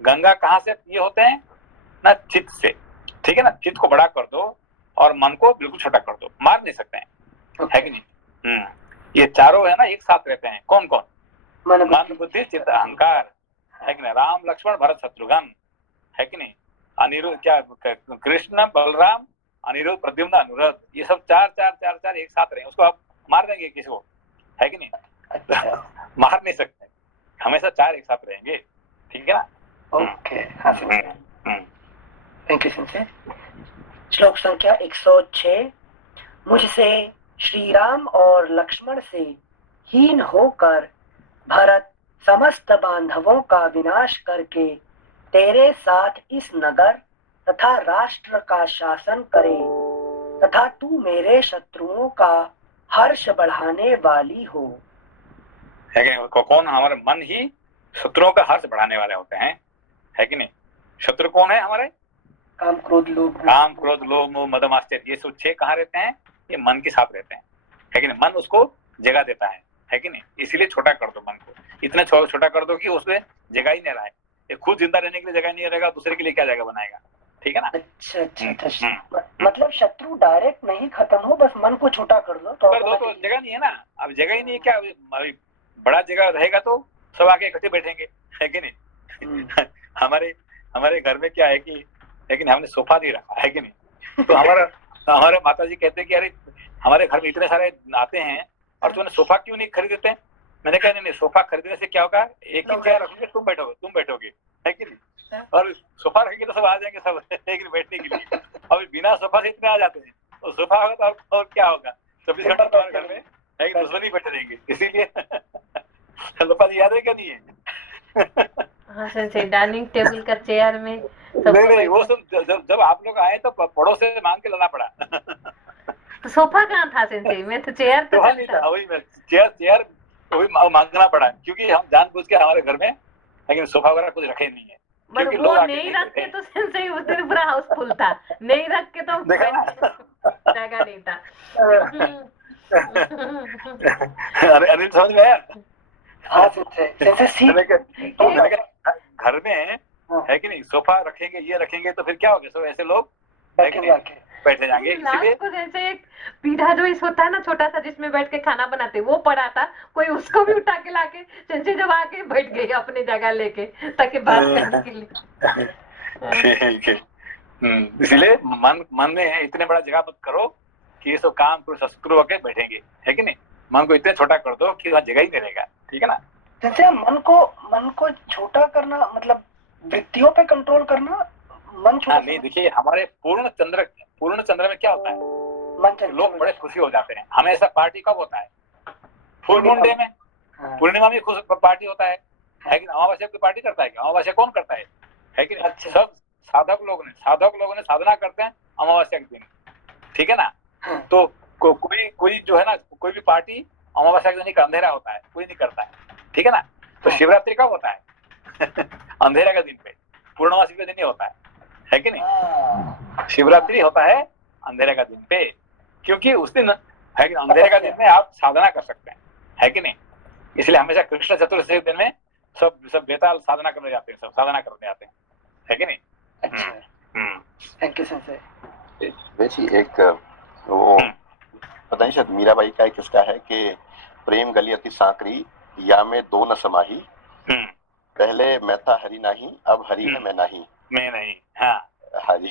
गंगा कहाँ से ये होते हैं ना? चित्त से, ठीक है ना। चित्त को बड़ा कर दो और मन को बिल्कुल छोटा कर दो, मार नहीं सकते हैं, है कि नहीं। ये चारों है ना एक साथ रहते हैं। कौन कौन? मन बुद्धि चित्त अहंकार, है कि नहीं। राम लक्ष्मण भरत शत्रुघ्न, है कि नहीं। अनिरुद्ध क्या, कृष्ण बलराम अनिरुद्ध प्रद्युम्न अनुरुद्ध, ये सब चार एक साथ रहे, उसको आप मार देंगे किसी को, है कि नहीं। मार नहीं सकते, हमेशा चार एक साथ रहेंगे, ठीक है ना। Okay thank you sir. श्लोक संख्या 106। मुझसे श्री राम और लक्ष्मण से हीन होकर भरत समस्त बांधवों का विनाश करके तेरे साथ इस नगर तथा राष्ट्र का शासन करे, तथा तू मेरे शत्रुओं का हर्ष बढ़ाने वाली हो। कौन? हमारे मन ही शत्रुओं का हर्ष बढ़ाने वाले होते हैं, है कि नहीं। शत्रु कौन है हमारे? काम क्रोध लोभ मोह मद मात्सर्य, ये सब 6 कहाँ रहते हैं? ये मन के साथ रहते हैं, है कि नहीं। मन उसको जगह देता है कि नहीं। इसीलिए छोटा कर दो मन को, इतना छोटा कर दो कि उसमें जगह ही नहीं रहा है। ये खुद जिंदा रहने के लिए जगह नहीं रहेगा, दूसरे के लिए क्या जगह बनाएगा, ठीक है ना। अच्छा मतलब शत्रु डायरेक्ट नहीं खत्म हो, बस मन को छोटा कर दो तो जगह नहीं है ना। अब जगह ही नहीं है, क्या बड़ा जगह रहेगा तो सब आके इकट्ठे बैठेंगे, है कि नहीं। हमारे घर में क्या है कि, लेकिन हमने सोफा नहीं रखा, है कि नहीं। तो हमारे माता जी कहते हैं कि अरे हमारे घर में इतने सारे आते हैं और तुमने सोफा क्यों नहीं खरीदते? मैंने कहा नहीं, सोफा खरीदने से क्या होगा, एक ही चेयर रखोगे, तुम बैठोगे, है कि नहीं। और सोफा रखेंगे तो सब आ जाएंगे, सब एक बैठने के लिए। अभी बिना सोफा से इतने आ जाते हैं, तो सोफा होगा तो और क्या होगा? 24 घंटे तुम्हारे घर में कहानी याद है क्या? नहीं है? हाँ सेंसे, डाइनिंग टेबल का चेयर में नहीं, वो सब जब आप लोग आए तो पड़ोस से मांग के लाना पड़ा। तो सोफा कहाँ था सेंसे? मैं तो चेयर पे नहीं था, वही मैं चेयर वही मांगना पड़ा, क्योंकि हम जानबूझ के हमारे घर में लेकिन सोफा वगैरह कुछ रखे नहीं है, बट क्योंकि वो लोग आके नहीं नहीं रख के थे। तो सेंसे उस दिन पूरा हाउसफुल था, नहीं रख के तो देखा ना? जगह नहीं था। अनिल समझ में आया? हाँ सेंसे सीट मैंने कहा घर में है कि नहीं, सोफा रखेंगे, ये रखेंगे तो फिर क्या होगा, सब ऐसे लोग है कि नहीं बैठे जाएंगे। इसलिए लास्ट को जैसे एक पीढ़ा जो इस होता है ना छोटा सा, जिसमें बैठ के खाना बनाते, वो पड़ा था, कोई उसको भी उठा के लाके सेंसे जब आके बैठ गई अपनी जगह लेके, ताकि बात करने के लिए। ठीक है। इसलिए मन में इतने बड़ा जगह मत करो कि ये सब काम कोई शत्रु होके बैठेंगे, है कि नहीं। मन को इतने छोटा कर दो कि वहाँ जगह ही नहीं रहेगा, ठीक है ना। जैसे मन को छोटा करना मतलब वृत्तियों पे कंट्रोल करना, मन छोटा। नहीं, देखिए हमारे पूर्ण चंद्र में क्या होता है, मन लोग बड़े खुशी हो जाते हैं। हमेशा पार्टी कब होता है? फुल मून डे में, पूर्णिमा में खुश पार्टी होता है कि अमावस्या की पार्टी करता है क्या? अमावस्या कौन करता है कि नहीं? अच्छा। सब साधक लोगों ने साधना करते हैं अमावस्या के दिन, ठीक है ना। तो कोई जो है ना, कोई भी पार्टी अमावस्या के दिन का अंधेरा होता है, कोई नहीं करता है, ठीक है ना। तो शिवरात्रि कब होता है? अंधेरा के दिन पे, पूर्णमासी के दिन ही होता है कि नहीं। शिवरात्रि होता है अंधेरे का दिन पे, क्योंकि उस दिन है कि अंधेरे का दिन में आप साधना कर सकते हैं, है कि नहीं। इसलिए हमेशा कृष्ण चतुर्दशी दिन में सब बेताल साधना करने जाते हैं, सब साधना करने जाते हैं, है कि नहीं। Thank you sensei. वैसे एक वो पता नहीं शायद मीराबाई का एक किस्सा है कि प्रेम गली अति सांकरी या में दो न समाही, पहले मैं था हरि नहीं, अब हरि है मैं नहीं। हाँ, हरि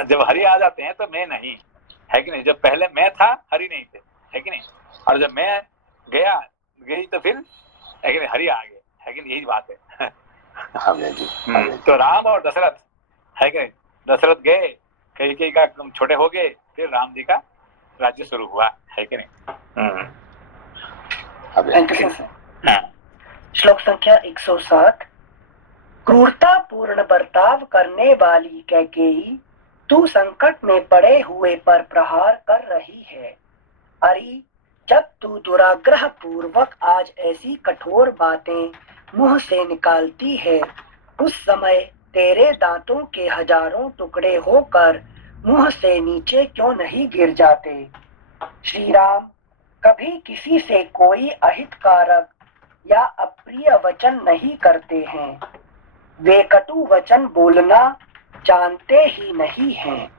जब हरि आ जाते हैं तो मैं नहीं, है कि नहीं। जब पहले मैं था हरि नहीं थे, है कि नहीं। और जब मैं गई तो फिर है कि नहीं, हरि आ गए, है कि नहीं। यही बात है। तो राम और दशरथ है कि नहीं, दशरथ गए, कैकेयी का छोटे हो गए, फिर राम जी का राज्य शुरू हुआ, है कि नहीं। Thank you sensei. श्लोक संख्या 107। क्रूरता पूर्ण बर्ताव करने वाली कैकेयी, तू संकट में पड़े हुए पर प्रहार कर रही है। अरे जब तू दुराग्रह पूर्वक आज ऐसी कठोर बातें मुंह से निकालती है, उस समय तेरे दांतों के हजारों टुकड़े होकर मुंह से नीचे क्यों नहीं गिर जाते। श्री राम कभी किसी से कोई अहितकारक या अप्रिय वचन नहीं करते हैं, वे कटु वचन बोलना जानते ही नहीं हैं।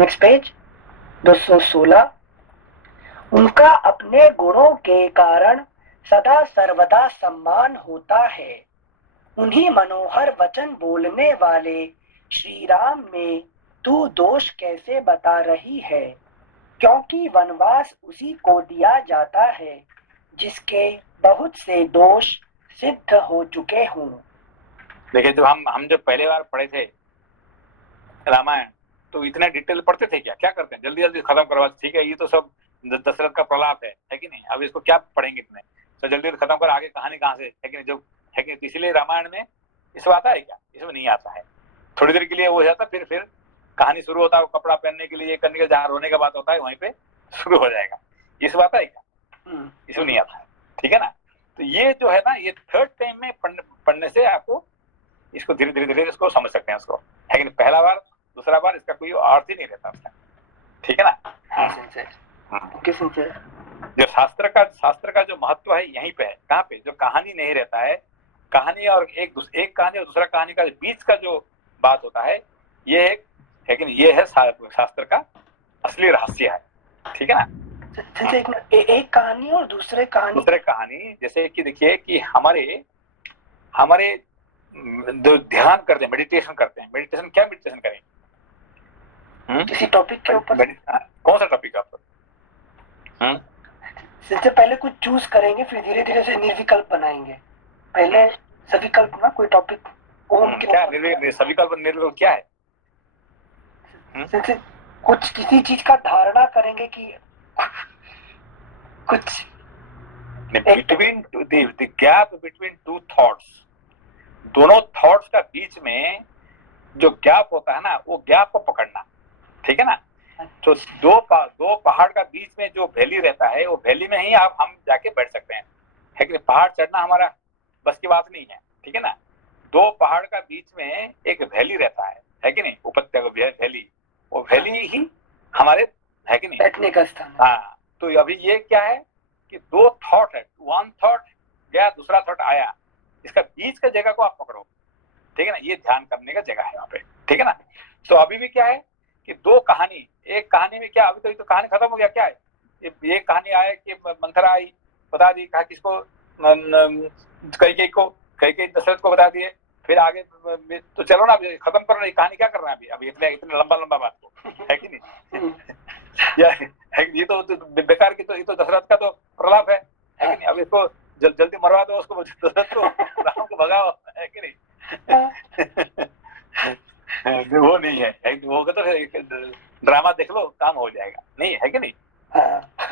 Next page 216। उनका अपने गुणों के कारण सदा सर्वदा सम्मान होता है। उन्हीं मनोहर वचन बोलने वाले श्री राम में तू दोष कैसे बता रही है, क्योंकि वनवास उसी को दिया जाता है जिसके बहुत से दोष सिद्ध हो चुके हों। देखिए, जब हम जब पहले बार पढ़े थे रामायण, तो इतने डिटेल पढ़ते थे क्या? क्या करते हैं, जल्दी जल्दी खत्म करवा, ठीक है, ये तो सब दशरथ का प्रलाप है कि नहीं, अब इसको क्या पढ़ेंगे इतने, तो जल्दी खत्म कर, आगे कहानी कहाँ से, है कि नहीं। जो है कि इसलिए रामायण में इसमें आता है क्या? इसमें नहीं आता है। थोड़ी देर के लिए वो जाता, फिर कहानी शुरू होता है, कपड़ा पहनने के लिए, करने के, जहाँ रोने का बात होता है वहीं पे शुरू हो जाएगा। इसमें आता है क्या? इसमें नहीं आता है, ठीक है ना। तो ये जो है ना, ये थर्ड टाइम में पढ़ने से आपको इसको धीरे धीरे इसको समझ सकते हैं उसको, है कि नहीं। पहला बार दूसरा बार इसका कोई अर्थ ही नहीं रहता उसका, ठीक है ना। जो शास्त्र का जो महत्व है यहीं पे है। कहाँ पे? जो कहानी नहीं रहता है, कहानी और एक कहानी और दूसरा कहानी का बीच का जो बात होता है, ये एक है कि नहीं, ये है शास्त्र का असली रहस्य है, ठीक है ना। एक कहानी और दूसरे कहानी जैसे कि देखिए कि हमारे जो ध्यान करते हैं, मेडिटेशन करते हैं, क्या मेडिटेशन करें? किसी टॉपिक के ऊपर, कौन सा टॉपिक है आपका? सबसे पहले कुछ चूज करेंगे, फिर धीरे धीरे से निर्विकल्प बनाएंगे। पहले सविकल्प ना कोई टॉपिक, ओम क्या सविकल्प निर्विकल्प क्या है? कुछ किसी चीज का धारणा करेंगे कि कुछ between the gap between two thoughts, दोनों थॉट्स का बीच में जो गैप होता है ना, वो गैप को पकड़ना, ठीक है ना। तो दो पहाड़ का बीच में जो वैली रहता है, वो वैली में ही हम जाके बैठ सकते हैं, है कि पहाड़ चढ़ना हमारा बस की बात नहीं है, ठीक है ना। दो पहाड़ का बीच में एक वैली रहता है कि नहीं, उपत्यका वैली, वो वैली ही हमारे, है कि नहीं, बैठने का स्थान। हाँ, तो अभी ये क्या है कि दो थॉट है, वन थॉट गया, दूसरा थॉट आया, इसका बीच का जगह को आप पकड़ो, ठीक है ना, ये ध्यान करने का जगह है वहाँ पे, ठीक है ना। तो अभी भी क्या है कि दो कहानी, एक कहानी में क्या, अभी तो कहानी खत्म हो गया, क्या है ये कहानी आया कि मंथरा आई, बता दी, कहा किसको, कई दशरथ को बता दिए, फिर आगे तो चलो ना, अभी खत्म करो ना, ये कहानी क्या कर रहे हैं अभी इतने लंबा बात को, है कि नहीं। ये तो बेकार की, तो ये तो दशरथ का तो प्रलाप है कि नहीं। अब इसको जल्दी मरवा दो उसको, दशरथ को, राम को भगाओ, है कि नहीं। वो नहीं है, वो तो ड्रामा देख लो, काम हो जाएगा, नहीं है कि नहीं।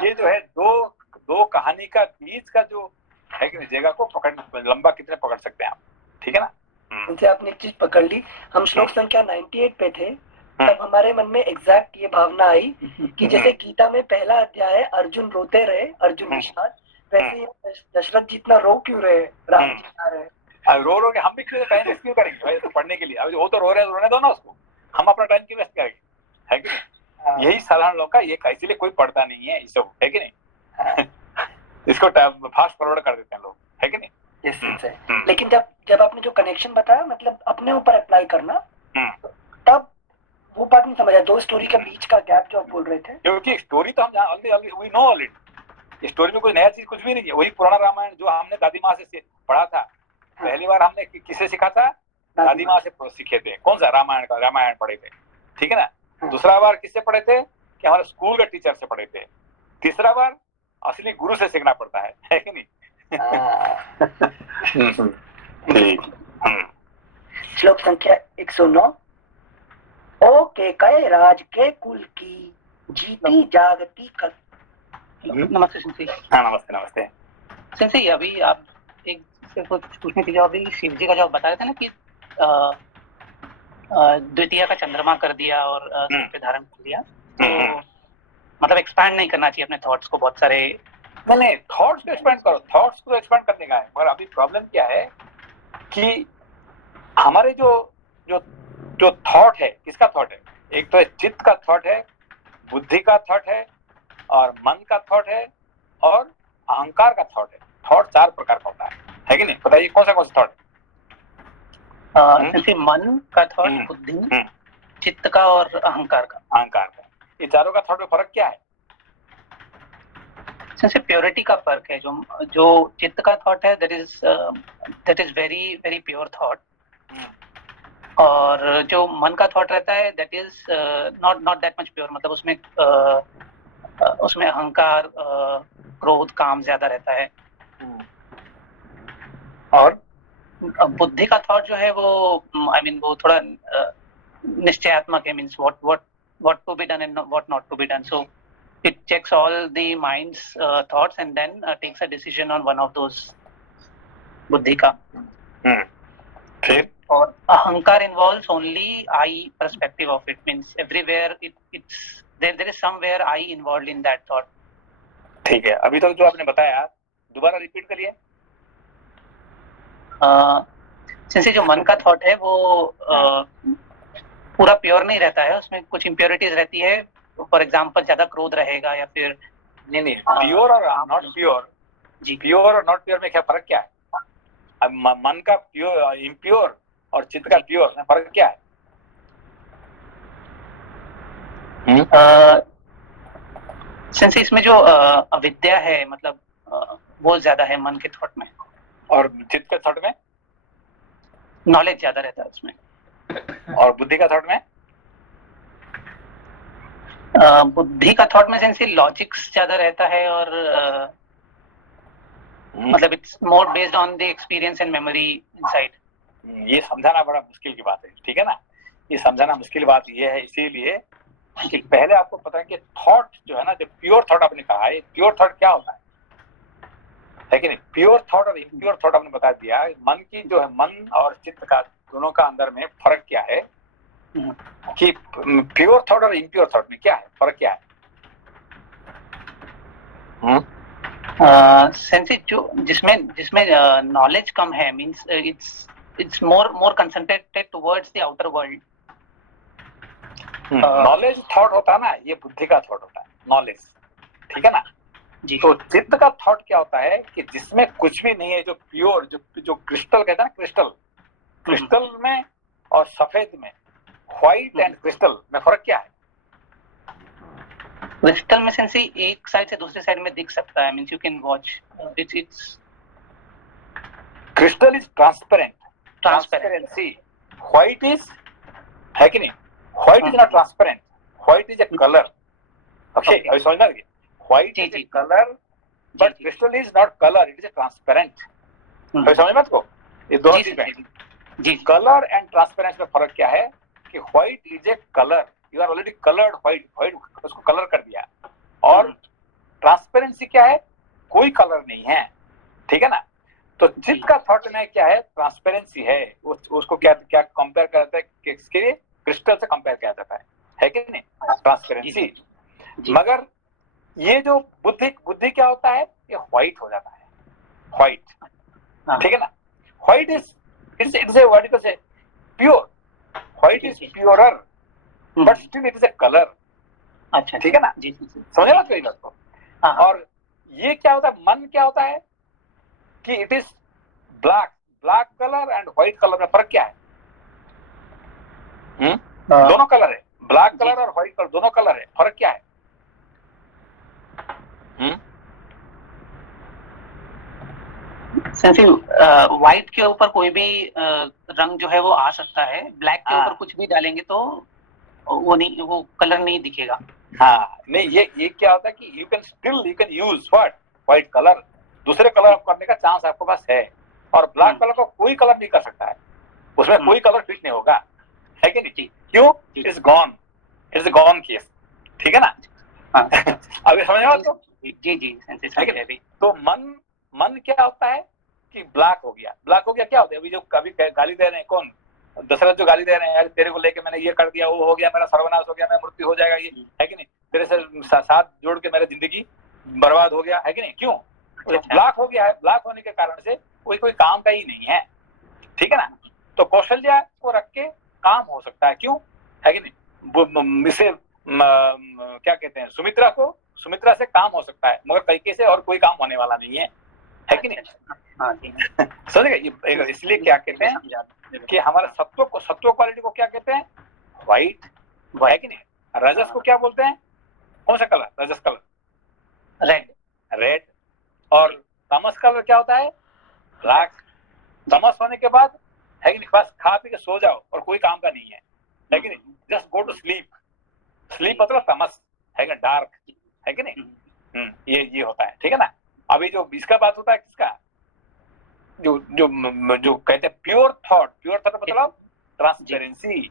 ये जो है दो कहानी का बीच का जो है कि नहीं, जगह को पकड़, लंबा कितने पकड़ सकते हैं आप, ठीक है ना। उनसे आपने एक चीज पकड़ ली। हम श्लोक संख्या 98 पे थे, तब हमारे मन में एग्जैक्ट ये भावना आई कि जैसे गीता में पहला अध्याय है, अर्जुन रोते रहे, अर्जुन विषाद, वैसे दशरथ जी इतना रो क्यों रहे, राम जी आ रहे। रो के हम भी क्यों करेंगे भाई, तो पढ़ने के लिए, अभी वो तो रो रहे, रोने दो ना उसको, हम अपना टाइम क्यों वेस्ट करेंगे, है कि नहीं। यही साधारण लोग का, ये इसलिए कोई पढ़ता नहीं है इस सब, है कि नहीं। इसको फास्ट फॉरवर्ड कर देते हैं लोग, है कि नहीं। लेकिन जब आपने जो कनेक्शन बताया, मतलब अपने ऊपर अप्लाई करना, तब वो बात नहीं समझा, दो स्टोरी के बीच का गैप जो आप बोल रहे थे। क्योंकि स्टोरी तो हम already we know already, story में कोई नया चीज कुछ भी नहीं है, वही पुराना रामायण जो हमने दादी माँ से पढ़ा था। पहली बार हमने किसे सीखा था, दादी माँ से सीखे थे, कौन सा रामायण पढ़े थे, ठीक है ना। दूसरा बार किससे पढ़े थे, कि हमारे स्कूल के टीचर से पढ़े थे। तीसरा बार असली गुरु से सीखना पड़ता है कि नहीं। श्लोक संख्या 109। ओ के कय राज के कुल की, जीती जागती कल। नमस्ते सेंसी। हाँ नमस्ते। सेंसी, अभी आप एक से कुछ पूछने की, जो अभी शिव जी का जो बता रहे थे ना कि द्वितीय का चंद्रमा कर दिया और सिर पे धारण कर दिया, तो मतलब एक्सपैंड नहीं करना चाहिए अपने थॉट्स को, बहुत सारे नहीं, थॉट्स को एक्सपैंड करो, थॉट्स को एक्सपैंड करने का है। मगर अभी प्रॉब्लम क्या है कि हमारे जो थॉट है, किसका थॉट है, एक तो चित्त का थॉट है, बुद्धि का थॉट है, और मन का थॉट है, और अहंकार का थॉट है। थॉट 4 प्रकार का होता है कि नहीं। बताइए कौन सा थॉट। मन का थॉट, बुद्धि, चित्त का और अहंकार का। ये चारों का थॉट में फर्क क्या है। जैसे प्योरिटी का फर्क है, जो चित्त का थॉट है, that is very very pure thought, और जो मन का थॉट रहता है that is not that much pure, मतलब उसमें अहंकार, क्रोध, काम ज्यादा रहता है। और बुद्धि का थॉट जो है वो वो थोड़ा निश्चयात्मक है, means what to be done and what not to be done, so it checks all the mind's thoughts and then takes a decision on one of those, बुद्धि का। फिर और अहंकार involves only I perspective of it, means everywhere it's there is somewhere I involved in that thought. ठीक है, अभी तक जो आपने बताया दोबारा रिपीट करिए। जैसे जो मन का थॉट है वो पूरा प्योर नहीं रहता है, उसमें कुछ इम्प्योरिटीज रहती है। फॉर एग्जांपल ज्यादा क्रोध रहेगा या फिर नहीं प्योर और नॉट प्योर जी, प्योर और नॉट प्योर में क्या फर्क क्या है? अब मन का प्योर इम्प्योर और चित्त का प्योर में फर्क क्या है? सिंस इसमें जो अविद्या है, मतलब वो ज्यादा है मन के थॉट में, और चित्त के थॉट में नॉलेज ज्यादा रहता है उसमें, और बुद्धि का थॉट में बुद्धि का थॉट में सेंस लॉजिक्स ज्यादा रहता है, और मतलब it's more based on the experience and memory inside. ये समझाना बड़ा मुश्किल की बात है, ठीक है ना। ये समझाना मुश्किल बात ये है इसीलिए कि पहले आपको पता है कि थॉट जो है ना, जो प्योर थॉट आपने कहा है, प्योर थॉट क्या होता है? है कि नहीं। प्योर थॉट और इम्प्योर थॉट आपने बता दिया। मन की जो है, मन और चित्त का दोनों का अंदर में फर्क क्या है कि प्योर थॉट और इम्प्योर थॉट में क्या है फर्क, क्या है? सेंस जो जिसमें जिसमें नॉलेज कम है, means it's more concentrated towards the outer world. Knowledge thought होता है ना, ये बुद्धि का थॉट होता है नॉलेज, ठीक है ना। जी। तो चित्त का थॉट क्या होता है कि जिसमें कुछ भी नहीं है, जो प्योर, जो क्रिस्टल कहते हैं ना, क्रिस्टल में और सफेद में, व्हाइट एंड क्रिस्टल में फर्क क्या है? क्रिस्टल में सेंस एक साइड से दूसरी साइड में दिख सकता है, means you can watch it's crystal is transparency, white is, है कि नहीं, white is not transparent, white is a colour. Okay, अभी समझ में आ गया। White is a colour but crystal is not colour, it is A transparent. अभी समझ में आपको ये दोनों चीज में जी। कलर एंड ट्रांसपेरेंस में फर्क क्या है कि white is a colour, you are already coloured white उसको कलर कर दिया, और ट्रांसपेरेंसी क्या है, कोई कलर नहीं है, ठीक है ना। तो चित्त का थॉट में क्या है, ट्रांसपेरेंसी है, उसको क्या क्या कंपेयर करता है, किसके लिए, क्रिस्टल से कंपेयर किया जाता है कि नहीं, ट्रांसपेरेंसी। मगर ये जो बुद्धि क्या होता है, ये व्हाइट हो जाता है, व्हाइट, ठीक है ना। White is it's a what is a pure, white is purer but still it is a colour. अच्छा, ठीक है ना, समझे बात कोई बात को। और ये क्या होता है, मन क्या होता है कि it is black colour and white colour में फर्क क्या है? दोनों कलर है, ब्लैक कलर और व्हाइट कलर दोनों कलर है, फर्क क्या है? सेंसी व्हाइट के ऊपर कोई भी रंग जो है वो आ सकता है, ब्लैक के ऊपर कुछ भी डालेंगे तो वो कलर नहीं दिखेगा। हाँ, नहीं, ये क्या होता है कि you can use white colour, दूसरे कलर करने का चांस आपके पास है, और ब्लैक कलर को कोई कलर नहीं कर सकता है, उसमें कोई कलर फिट नहीं होगा, है कि नहीं। क्यों? इट्स गॉन केस, ठीक है ना। अभी समझ में आपको? जी सेंसी। तो मन क्या होता है कि ब्लैक हो गया क्या होता है? अभी जो कभी गाली दे रहे हैं, कौन, दशरथ जो गाली दे रहे हैं, यार तेरे को लेके मैंने ये कर दिया, वो हो गया, मेरा सर्वनाश हो गया, मेरा मृत्यु हो जाएगा, ये है कि नहीं, तेरे से साथ जोड़ के मेरी जिंदगी बर्बाद हो गया, है कि नहीं। क्यों? ब्लैक हो गया है, ब्लैक होने के कारण से कोई काम का ही नहीं है, ठीक है ना। तो कौशल्या को रख के काम हो सकता है, क्यों, है कि नहीं। इसे क्या कहते हैं, सुमित्रा से काम हो सकता है, मगर कैके से और कोई काम होने वाला नहीं है कि नहीं। समझेगा, इसलिए क्या कहते हैं कि हमारे सत्व क्वालिटी को क्या कहते हैं, व्हाइट, है कि नहीं। रजस को क्या बोलते हैं, कौन सा कलर, रजस कलर, रेड। और तमस कलर क्या होता है, ब्लैक। तमस होने के बाद, है कि नहीं, बस खा पी के सो जाओ और कोई काम का नहीं है कि नहीं, जस्ट गो टू स्लीप मतलब तमस, है कि डार्क, है कि नहीं। ये होता है, ठीक है ना। अभी जो इसका बात होता है किसका, जो कहते हैं प्योर थॉट मतलब ट्रांसपेरेंसी,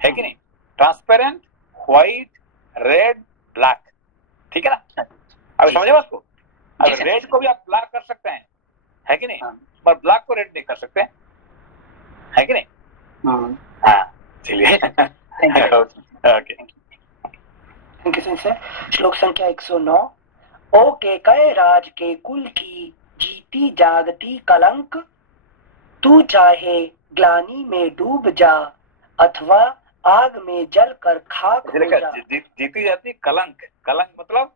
है कि नहीं, ट्रांसपेरेंट, व्हाइट, रेड, ब्लैक, ठीक है ना। अब समझे बात को। अब रेड को भी आप ब्लैक कर सकते हैं, है कि नहीं, पर ब्लैक को रेड नहीं कर सकते, है कि नहीं। हाँ, चलिए। Okay, thank you sir. श्लोक संख्या 109। ओ केकय राज के कुल की जीती जागती कलंक, तू चाहे ग्लानी में डूब जा अथवा आग में जल कर खाक हो जा। जीती जाती कलंक मतलब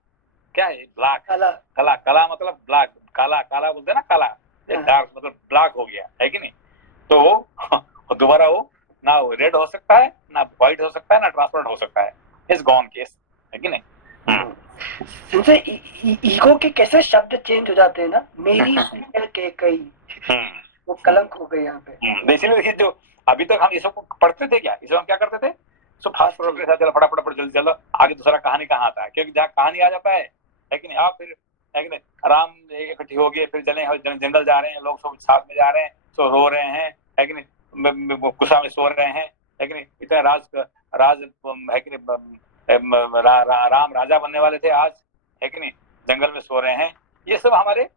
क्या है, ब्लैक, कला मतलब ब्लैक, काला बोलते हैं ना, काला, डार्क मतलब ब्लैक हो गया, है कि नहीं। तो दोबारा वो ना रेड हो सकता है, ना व्हाइट हो सकता है, ना ट्रांसपेरेंट हो सकता है, इज गॉन केस, है कि नहीं। ईगो के कैसे शब्द चेंज हो जाते हैं ना, मेरी के कई वो कलंक हो गई यहाँ पे। इसीलिए देखिए, जो अभी तक हम इसको पढ़ते थे, क्या इसको हम क्या करते थे, सो फास्ट फॉरवर्ड के साथ चलो फटाफट जल्दी चलो आगे, दूसरा कहानी कहाँ आता है, क्योंकि जहाँ कहानी आ जाता है कि नहीं, आप फिर, है कि नहीं, आराम इकट्ठी हो गए, फिर जंगल जा रहे हैं लोग, सब साथ में जा रहे हैं, सो रो रहे हैं, है कि नहीं, गुस्सा में सो रहे हैं, है कि नहीं, इतने राज है कि नहीं, राम राजा बनने वाले थे आज, है कि नहीं, जंगल में सो रहे हैं। ये सब हमारे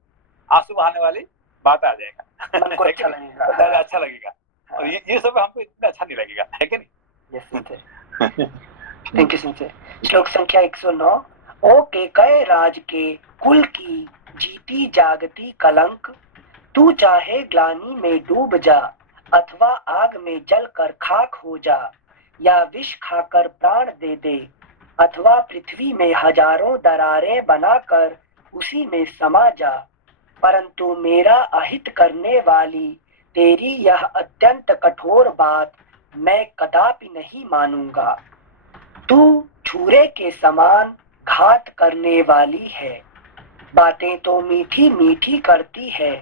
आंसू बहाने वाली बात आ जाएगा, मन को अच्छा लगेगा। अच्छा लगेगा। और ये सब हमको इतना अच्छा नहीं लगेगा, है कि नहीं? यस सिंचे, थैंक यू सिंचे। श्लोक संख्या 109। ओ के कय राज के कुल की जीती जागती कलंक, तू चाहे ग्लानि में डूब जा अथवा आग में जल कर खाक हो जा, या विष खाकर प्राण दे दे अथवा पृथ्वी में हजारों दरारें बनाकर उसी में समा जा, परंतु मेरा अहित करने वाली तेरी यह अत्यंत कठोर बात मैं कदापि नहीं मानूंगा। तू छुरे के समान घात करने वाली है। बातें तो मीठी मीठी करती है,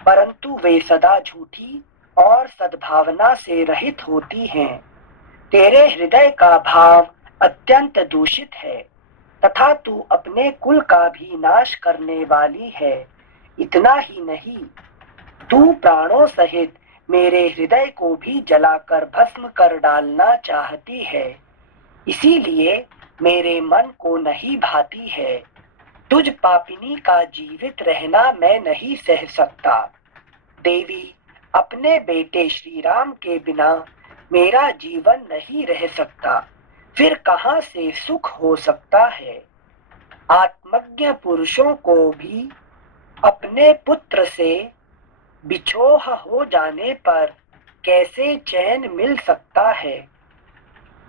परंतु वे सदा झूठी और सद्भावना से रहित होती हैं। तेरे हृदय का भाव अत्यंत दूषित है, तथा तू अपने कुल का भी नाश करने वाली है। इतना ही नहीं, तू प्राणों सहित मेरे हृदय को भी जलाकर भस्म कर डालना चाहती है। इसीलिए मेरे मन को नहीं भाती है। तुझ पापिनी का जीवित रहना मैं नहीं सह सकता। देवी, अपने बेटे श्री राम के बिना मेरा जीवन नहीं रह सकता, फिर कहाँ से सुख हो सकता है। आत्मज्ञ पुरुषों को भी अपने पुत्र से बिछोह हो जाने पर कैसे चैन मिल सकता है।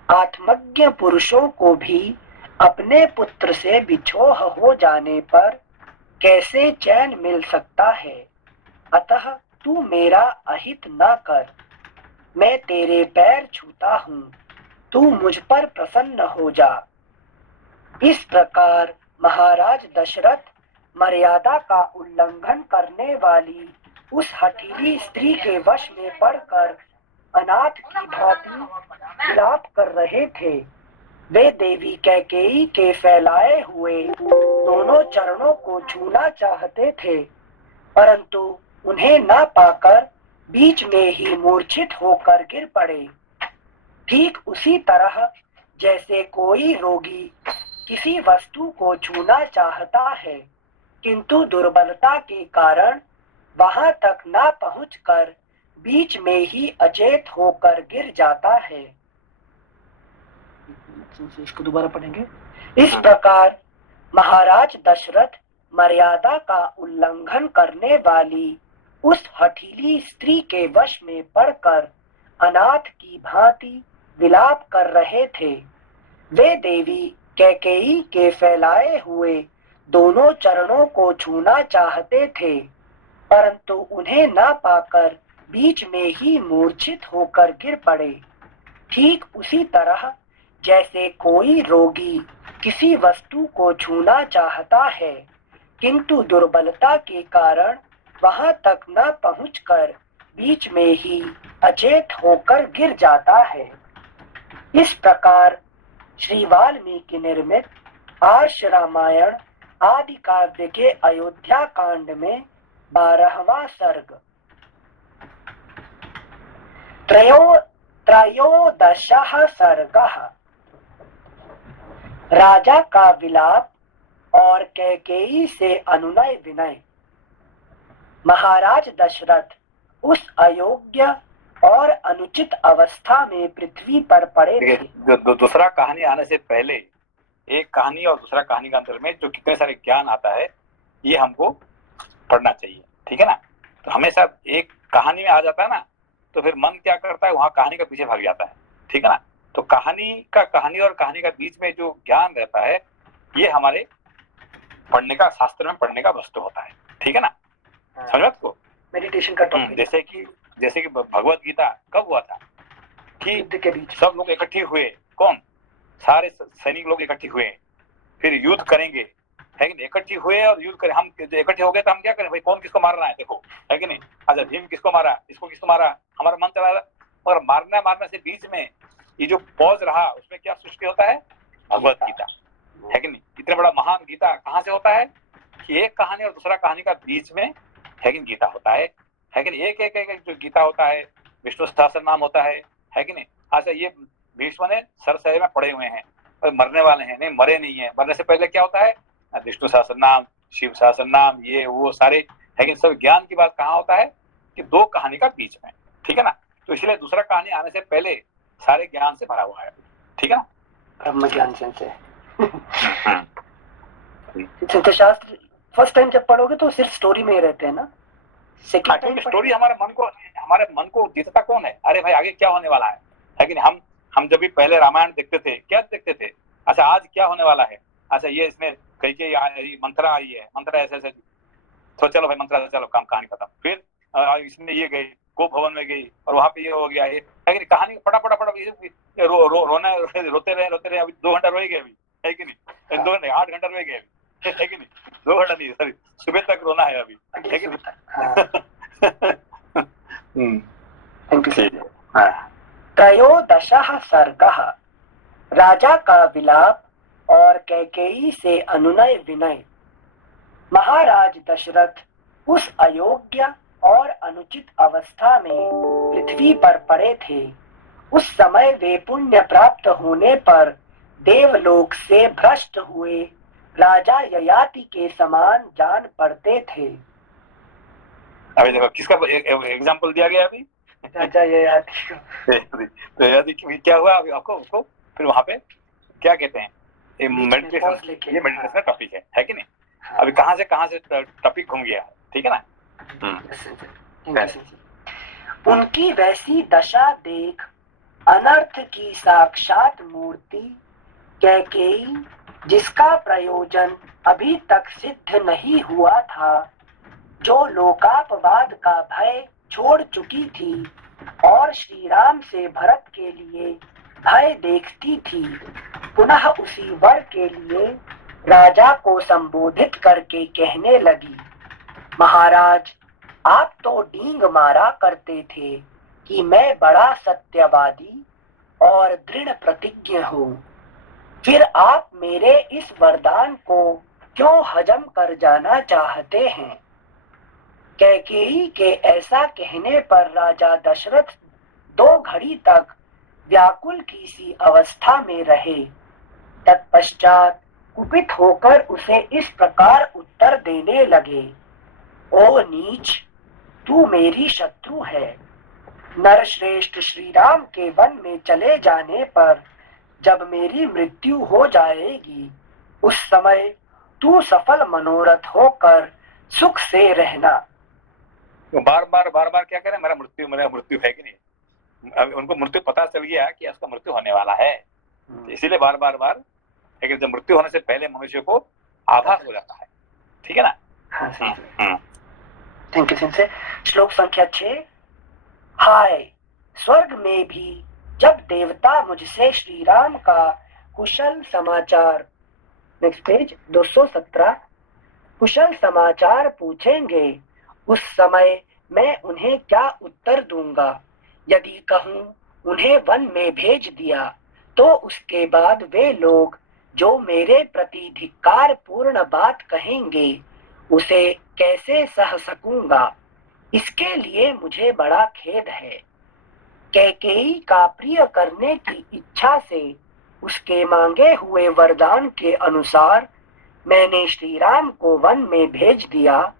आत्मज्ञ पुरुषों को भी अपने पुत्र से बिछोह हो जाने पर कैसे चैन मिल सकता है। अतः तू मेरा अहित न कर, मैं तेरे पैर छूता हूँ, तू मुझ पर प्रसन्न हो जा। इस प्रकार महाराज दशरथ मर्यादा का उल्लंघन करने वाली उस हठीली स्त्री के वश में पड़कर अनाथ की भांति विलाप कर रहे थे। वे देवी कैकेयी के फैलाए हुए दोनों चरणों को छूना चाहते थे, परंतु उन्हें न पाकर बीच में ही मूर्छित होकर गिर पड़े। ठीक उसी तरह जैसे कोई रोगी किसी वस्तु को छूना चाहता है, किंतु दुर्बलता के कारण वहां तक न पहुंचकर बीच में ही अचेत होकर गिर जाता है। इसको दोबारा पढ़ेंगे। इस प्रकार महाराज दशरथ मर्यादा का उल्लंघन करने वाली उस हठीली स्त्री के वश में पड़कर अनाथ की भांति विलाप कर रहे थे। वे देवी कैकेयी के फैलाए हुए दोनों चरणों को छूना चाहते थे, परंतु उन्हें न पाकर बीच में ही मूर्छित होकर गिर पड़े। ठीक उसी तरह जैसे कोई रोगी किसी वस्तु को छूना चाहता है, किंतु दुर्बलता के कारण वहां तक न पहुंचकर बीच में ही अचेत होकर गिर जाता है। इस प्रकार श्री वाल्मीकि निर्मित आर्ष रामायण आदि काव्य के अयोध्या कांड में 12वां सर्ग त्रयोदशः सर्गः राजा का विलाप और कैकेयी से अनुनय विनय। महाराज दशरथ उस अयोग्य और अनुचित अवस्था में पृथ्वी पर पड़े थे। दूसरा कहानी आने से पहले एक कहानी और दूसरा कहानी के अंदर में जो कितने सारे ज्ञान आता है, ये हमको पढ़ना चाहिए, ठीक है ना। तो हमेशा एक कहानी में आ जाता है ना, तो फिर मन क्या करता है, वहां कहानी का पीछे भाग जाता है, ठीक है ना। तो कहानी और कहानी का बीच में जो ज्ञान रहता है, ये हमारे पढ़ने का, शास्त्र में पढ़ने का वस्तु होता है, ठीक है ना। समझ में आपको? मेडिटेशन का टॉपिक। जैसे कि भगवत गीता कब हुआ था कि के बीच सब लोग इकट्ठे हुए, कौन? सारे सैनिक लोग इकट्ठे हुए, फिर युद्ध करेंगे, है कि नहीं। इकट्ठे हुए और युद्ध करें, हम इकट्ठे हो गए तो हम क्या करें भाई, कौन किसको मार रहा है, देखो, है कि नहीं। अच्छा, भीम किसको मारा, इसको किसको मारा, हमारा मन चला रहा। और मारने से बीच में ये जो पॉज रहा, उसमें क्या सृष्टि होता है, भगवत गीता, है कि नहीं। इतना बड़ा महान गीता कहाँ से होता है कि एक कहानी और दूसरा कहानी का बीच में, है कि गीता होता है कि नहीं। एक जो गीता होता है, विष्णु सहस्त्र नाम होता है कि नहीं। अच्छा, ये भीष्म ने सरसरी में पड़े हुए हैं और मरने वाले हैं, नहीं मरे नहीं है। मरने से पहले क्या होता है, विष्णु सहस्त्र नाम, शिव सहस्त्र नाम, ये वो सारे लेकिन सब ज्ञान की बात कहाँ होता है कि दो कहानी का बीच में, ठीक है ना। तो इसलिए दूसरा कहानी आने से पहले सारे ज्ञान से भरा हुआ है, ठीक है ना। ब्रह्म ज्ञान से सिद्ध शास्त्र फर्स्ट टाइम जब पढ़ोगे तो सिर्फ स्टोरी में ही रहते हैं ना। सेकंड टाइम स्टोरी हमारे मन को जीतता कौन है? अरे भाई आगे क्या होने वाला है कि नहीं। हम जब भी पहले रामायण देखते थे, क्या देखते थे? अच्छा आज क्या होने वाला है, अच्छा ये इसमें कई मंत्रा आई है, मंत्रा ऐसे ऐसे, तो चलो भाई मंत्रा, चलो काम कहानी खत्म। फिर इसमें ये गई गोप भवन में गई और वहां पे ये हो गया, ये लेकिन कहानी फटाफट रोते रहे। अभी 2 घंटा रोए गए अभी, है कि नहीं? 2 नहीं 8 घंटा रोए गए अभी, है कि नहीं? 2 घंटा नहीं, सॉरी, सुबह तक रोना है अभी, है कि नहीं? Thank you. त्रयोदशः सर्गः राजा का विलाप और कैकेयी से अनुनय विनय। महाराज दशरथ उस अयोग्य और अनुचित अवस्था में पृथ्वी पर पड़े थे। उस समय वे पुण्य प्राप्त होने पर देवलोक से भ्रष्ट हुए राजा ययाति के समान जान पड़ते थे। अभी देखो किसका एग्जाम्पल दिया गया अभी, राजा ययाति क्या हुआ अभी आपको फिर वहां पे क्या कहते हैं, ये मेडिटेशन का टॉपिक है कि नहीं? अभी कहाँ से टॉपिक घूम गया, ठीक है ना। उनकी वैसी दशा देख अनर्थ की साक्षात मूर्ति कैकेयी, जिसका प्रयोजन अभी तक सिद्ध नहीं हुआ था, जो लोकापवाद का भय छोड़ चुकी थी और श्री राम से भरत के लिए भय देखती थी, पुनः उसी वर के लिए राजा को संबोधित करके कहने लगी, महाराज आप तो डींग मारा करते थे कि मैं बड़ा सत्यवादी और दृढ़ प्रतिज्ञ हूँ, फिर आप मेरे इस वरदान को क्यों हजम कर जाना चाहते हैं? कैकेयी के ऐसा कहने पर राजा दशरथ 2 घड़ी तक व्याकुल की सी अवस्था में रहे। तत्पश्चात कुपित होकर उसे इस प्रकार उत्तर देने लगे, ओ नीच, तू मेरी शत्रु है। नरश्रेष्ठ श्री राम के वन में चले जाने पर जब मेरी मृत्यु हो जाएगी, उस समय तू सफल मनोरथ होकर सुख से रहना। तो बार बार क्या करें, मेरा मृत्यु है कि नहीं। अब उनको मृत्यु पता चल गया कि उसका मृत्यु होने वाला है, इसीलिए बार लेकिन जब मृत्यु होने से पहले मनुष्य को आभास हो जाता है, ठीक है ना। थैंक यू सिंसे। श्लोक संख्या 6। हाय, स्वर्ग में भी जब देवता मुझसे श्री राम का कुशल समाचार, नेक्स्ट पेज 217, कुशल समाचार पूछेंगे, उस समय मैं उन्हें क्या उत्तर दूंगा? यदि कहूं उन्हें वन में भेज दिया, तो उसके बाद वे लोग जो मेरे प्रति धिक्कार पूर्ण बात कहेंगे, उसे कैसे सह सकूंगा? इसके लिए मुझे बड़ा खेद है। कैकेयी का प्रिय करने की इच्छा से उसके मांगे हुए वरदान के अनुसार मैंने श्री राम को वन में भेज दिया।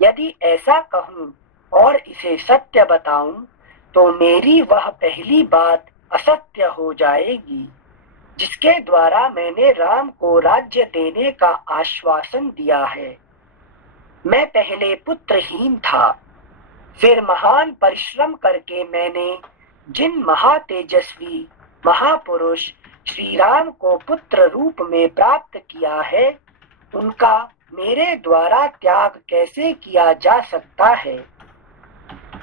यदि ऐसा कहूं और इसे सत्य बताऊं, तो मेरी वह पहली बात असत्य हो जाएगी, जिसके द्वारा मैंने राम को राज्य देने का आश्वासन दिया है। मैं पहले पुत्रहीन था, फिर महान परिश्रम करके मैंने जिन महातेजस्वी महापुरुष श्री राम को पुत्र रूप में प्राप्त किया है, उनका मेरे द्वारा त्याग कैसे किया जा सकता है?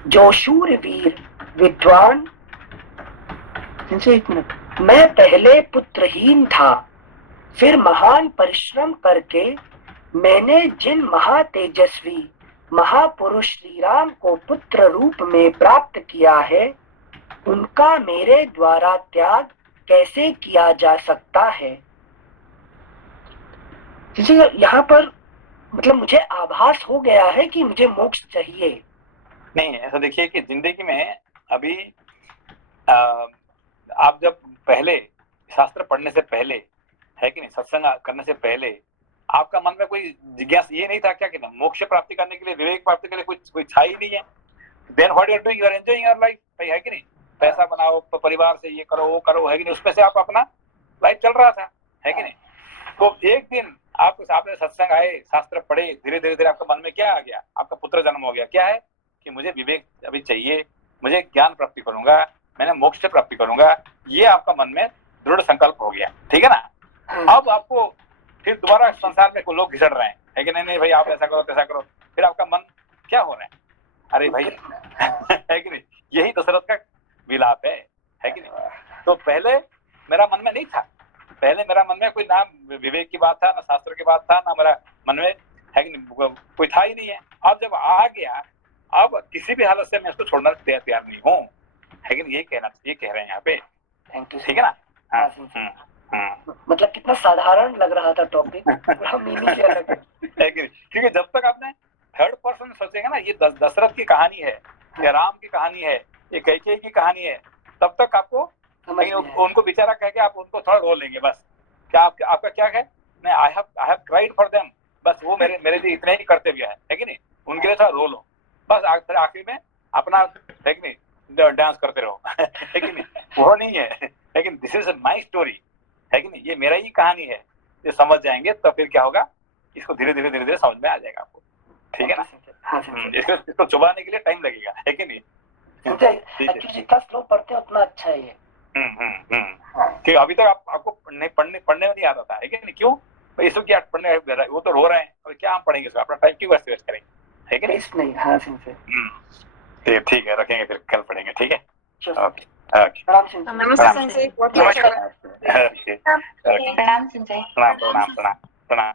जो शूरवीर विद्वान, एक मिनट, मैं पहले पुत्रहीन था, फिर महान परिश्रम करके मैंने जिन महातेजस्वी महापुरुष श्री राम को पुत्र रूप में प्राप्त किया है, उनका मेरे द्वारा त्याग कैसे किया जा सकता है? यहाँ पर मतलब मुझे आभास हो गया है कि मुझे मोक्ष चाहिए। नहीं, ऐसा देखिए कि जिंदगी में अभी आप जब पहले शास्त्र पढ़ने से पहले, है कि नहीं, सत्संग करने से पहले आपका मन में कोई जिज्ञासा ये नहीं था क्या कि मोक्ष प्राप्ति करने के लिए, विवेक प्राप्ति के लिए कोई था ही नहीं है। Then what you are doing, you are enjoying your life, भाई है कि नहीं। पैसा बनाओ, परिवार से ये करो वो करो, है कि नहीं, उसमें से आप अपना लाइफ चल रहा था, है कि नहीं। तो एक दिन आपने सत्संग आए, शास्त्र पढ़े, धीरे धीरे धीरे आपके मन में क्या आ गया, आपका पुत्र जन्म हो गया। क्या है कि मुझे विवेक अभी चाहिए, मुझे ज्ञान प्राप्ति करूंगा, मैंने मोक्ष प्राप्ति करूंगा, ये आपका मन में दृढ़ संकल्प हो गया, ठीक है ना। अब आपको फिर दोबारा संसार में लोग घिसड़ रहे हैं कि नहीं भाई आप ऐसा करो तैसा करो, फिर आपका मन क्या हो रहा है, अरे भाई है कि नहीं। यही दशरथ का विलाप है कि नहीं। तो पहले मेरा मन में नहीं था, पहले मेरा मन में कोई ना विवेक की बात था, ना शास्त्र की बात था, ना मेरा मन में है कि नहीं, कोई था ही नहीं है। अब जब आ गया, अब किसी भी हालत से मैं इसको छोड़ना तैयार नहीं हूँ, है कि नहीं। ये कह रहे हैं यहाँ पे, थैंक यू, ठीक है ना। मतलब कितना साधारण लग रहा था टॉपिक, है कि नहीं। क्योंकि जब तक आपने थर्ड पर्सन सोचेंगे ना, ये दशरथ की कहानी है, या राम की कहानी है, ये कैकेयी की कहानी है, तब तक आपको उनको बेचारा कह के आप उनको थोड़ा रो लेंगे बस। क्या आपका क्या है, मैं I have cried for them, बस वो मेरे लिए इतने ही कर्तव्य है कि नहीं, उनके लिए थोड़ा रो लो बस। आखिर में अपना है कि नहीं डांस करते रहो, है कि नहीं। वो नहीं है, लेकिन दिस इज माई स्टोरी, है कि नहीं, ये मेरा ही कहानी है। ये समझ जाएंगे तो फिर क्या होगा, इसको धीरे धीरे समझ में आ जाएगा आपको, ठीक है ना। इसको चुबाने के लिए टाइम लगेगा, है कि नहीं। जितना स्लो पढ़ते हैं उतना अच्छा है ये। कि अभी तक आपको पढ़ने में नहीं आता था, है कि नहीं। क्यों, इसको क्या पढ़ने, वो तो रो रहे हैं, और क्या हम पढ़ेंगे इसको, अपना टाइम क्यों वेस्ट करेंगे, है कि नहीं। हाँ सिंह ठीक है, रखेंगे फिर कल पढ़ेंगे, ठीक है। ओके नमस्ते संजय, बहुत अच्छा लगा। प्रणाम।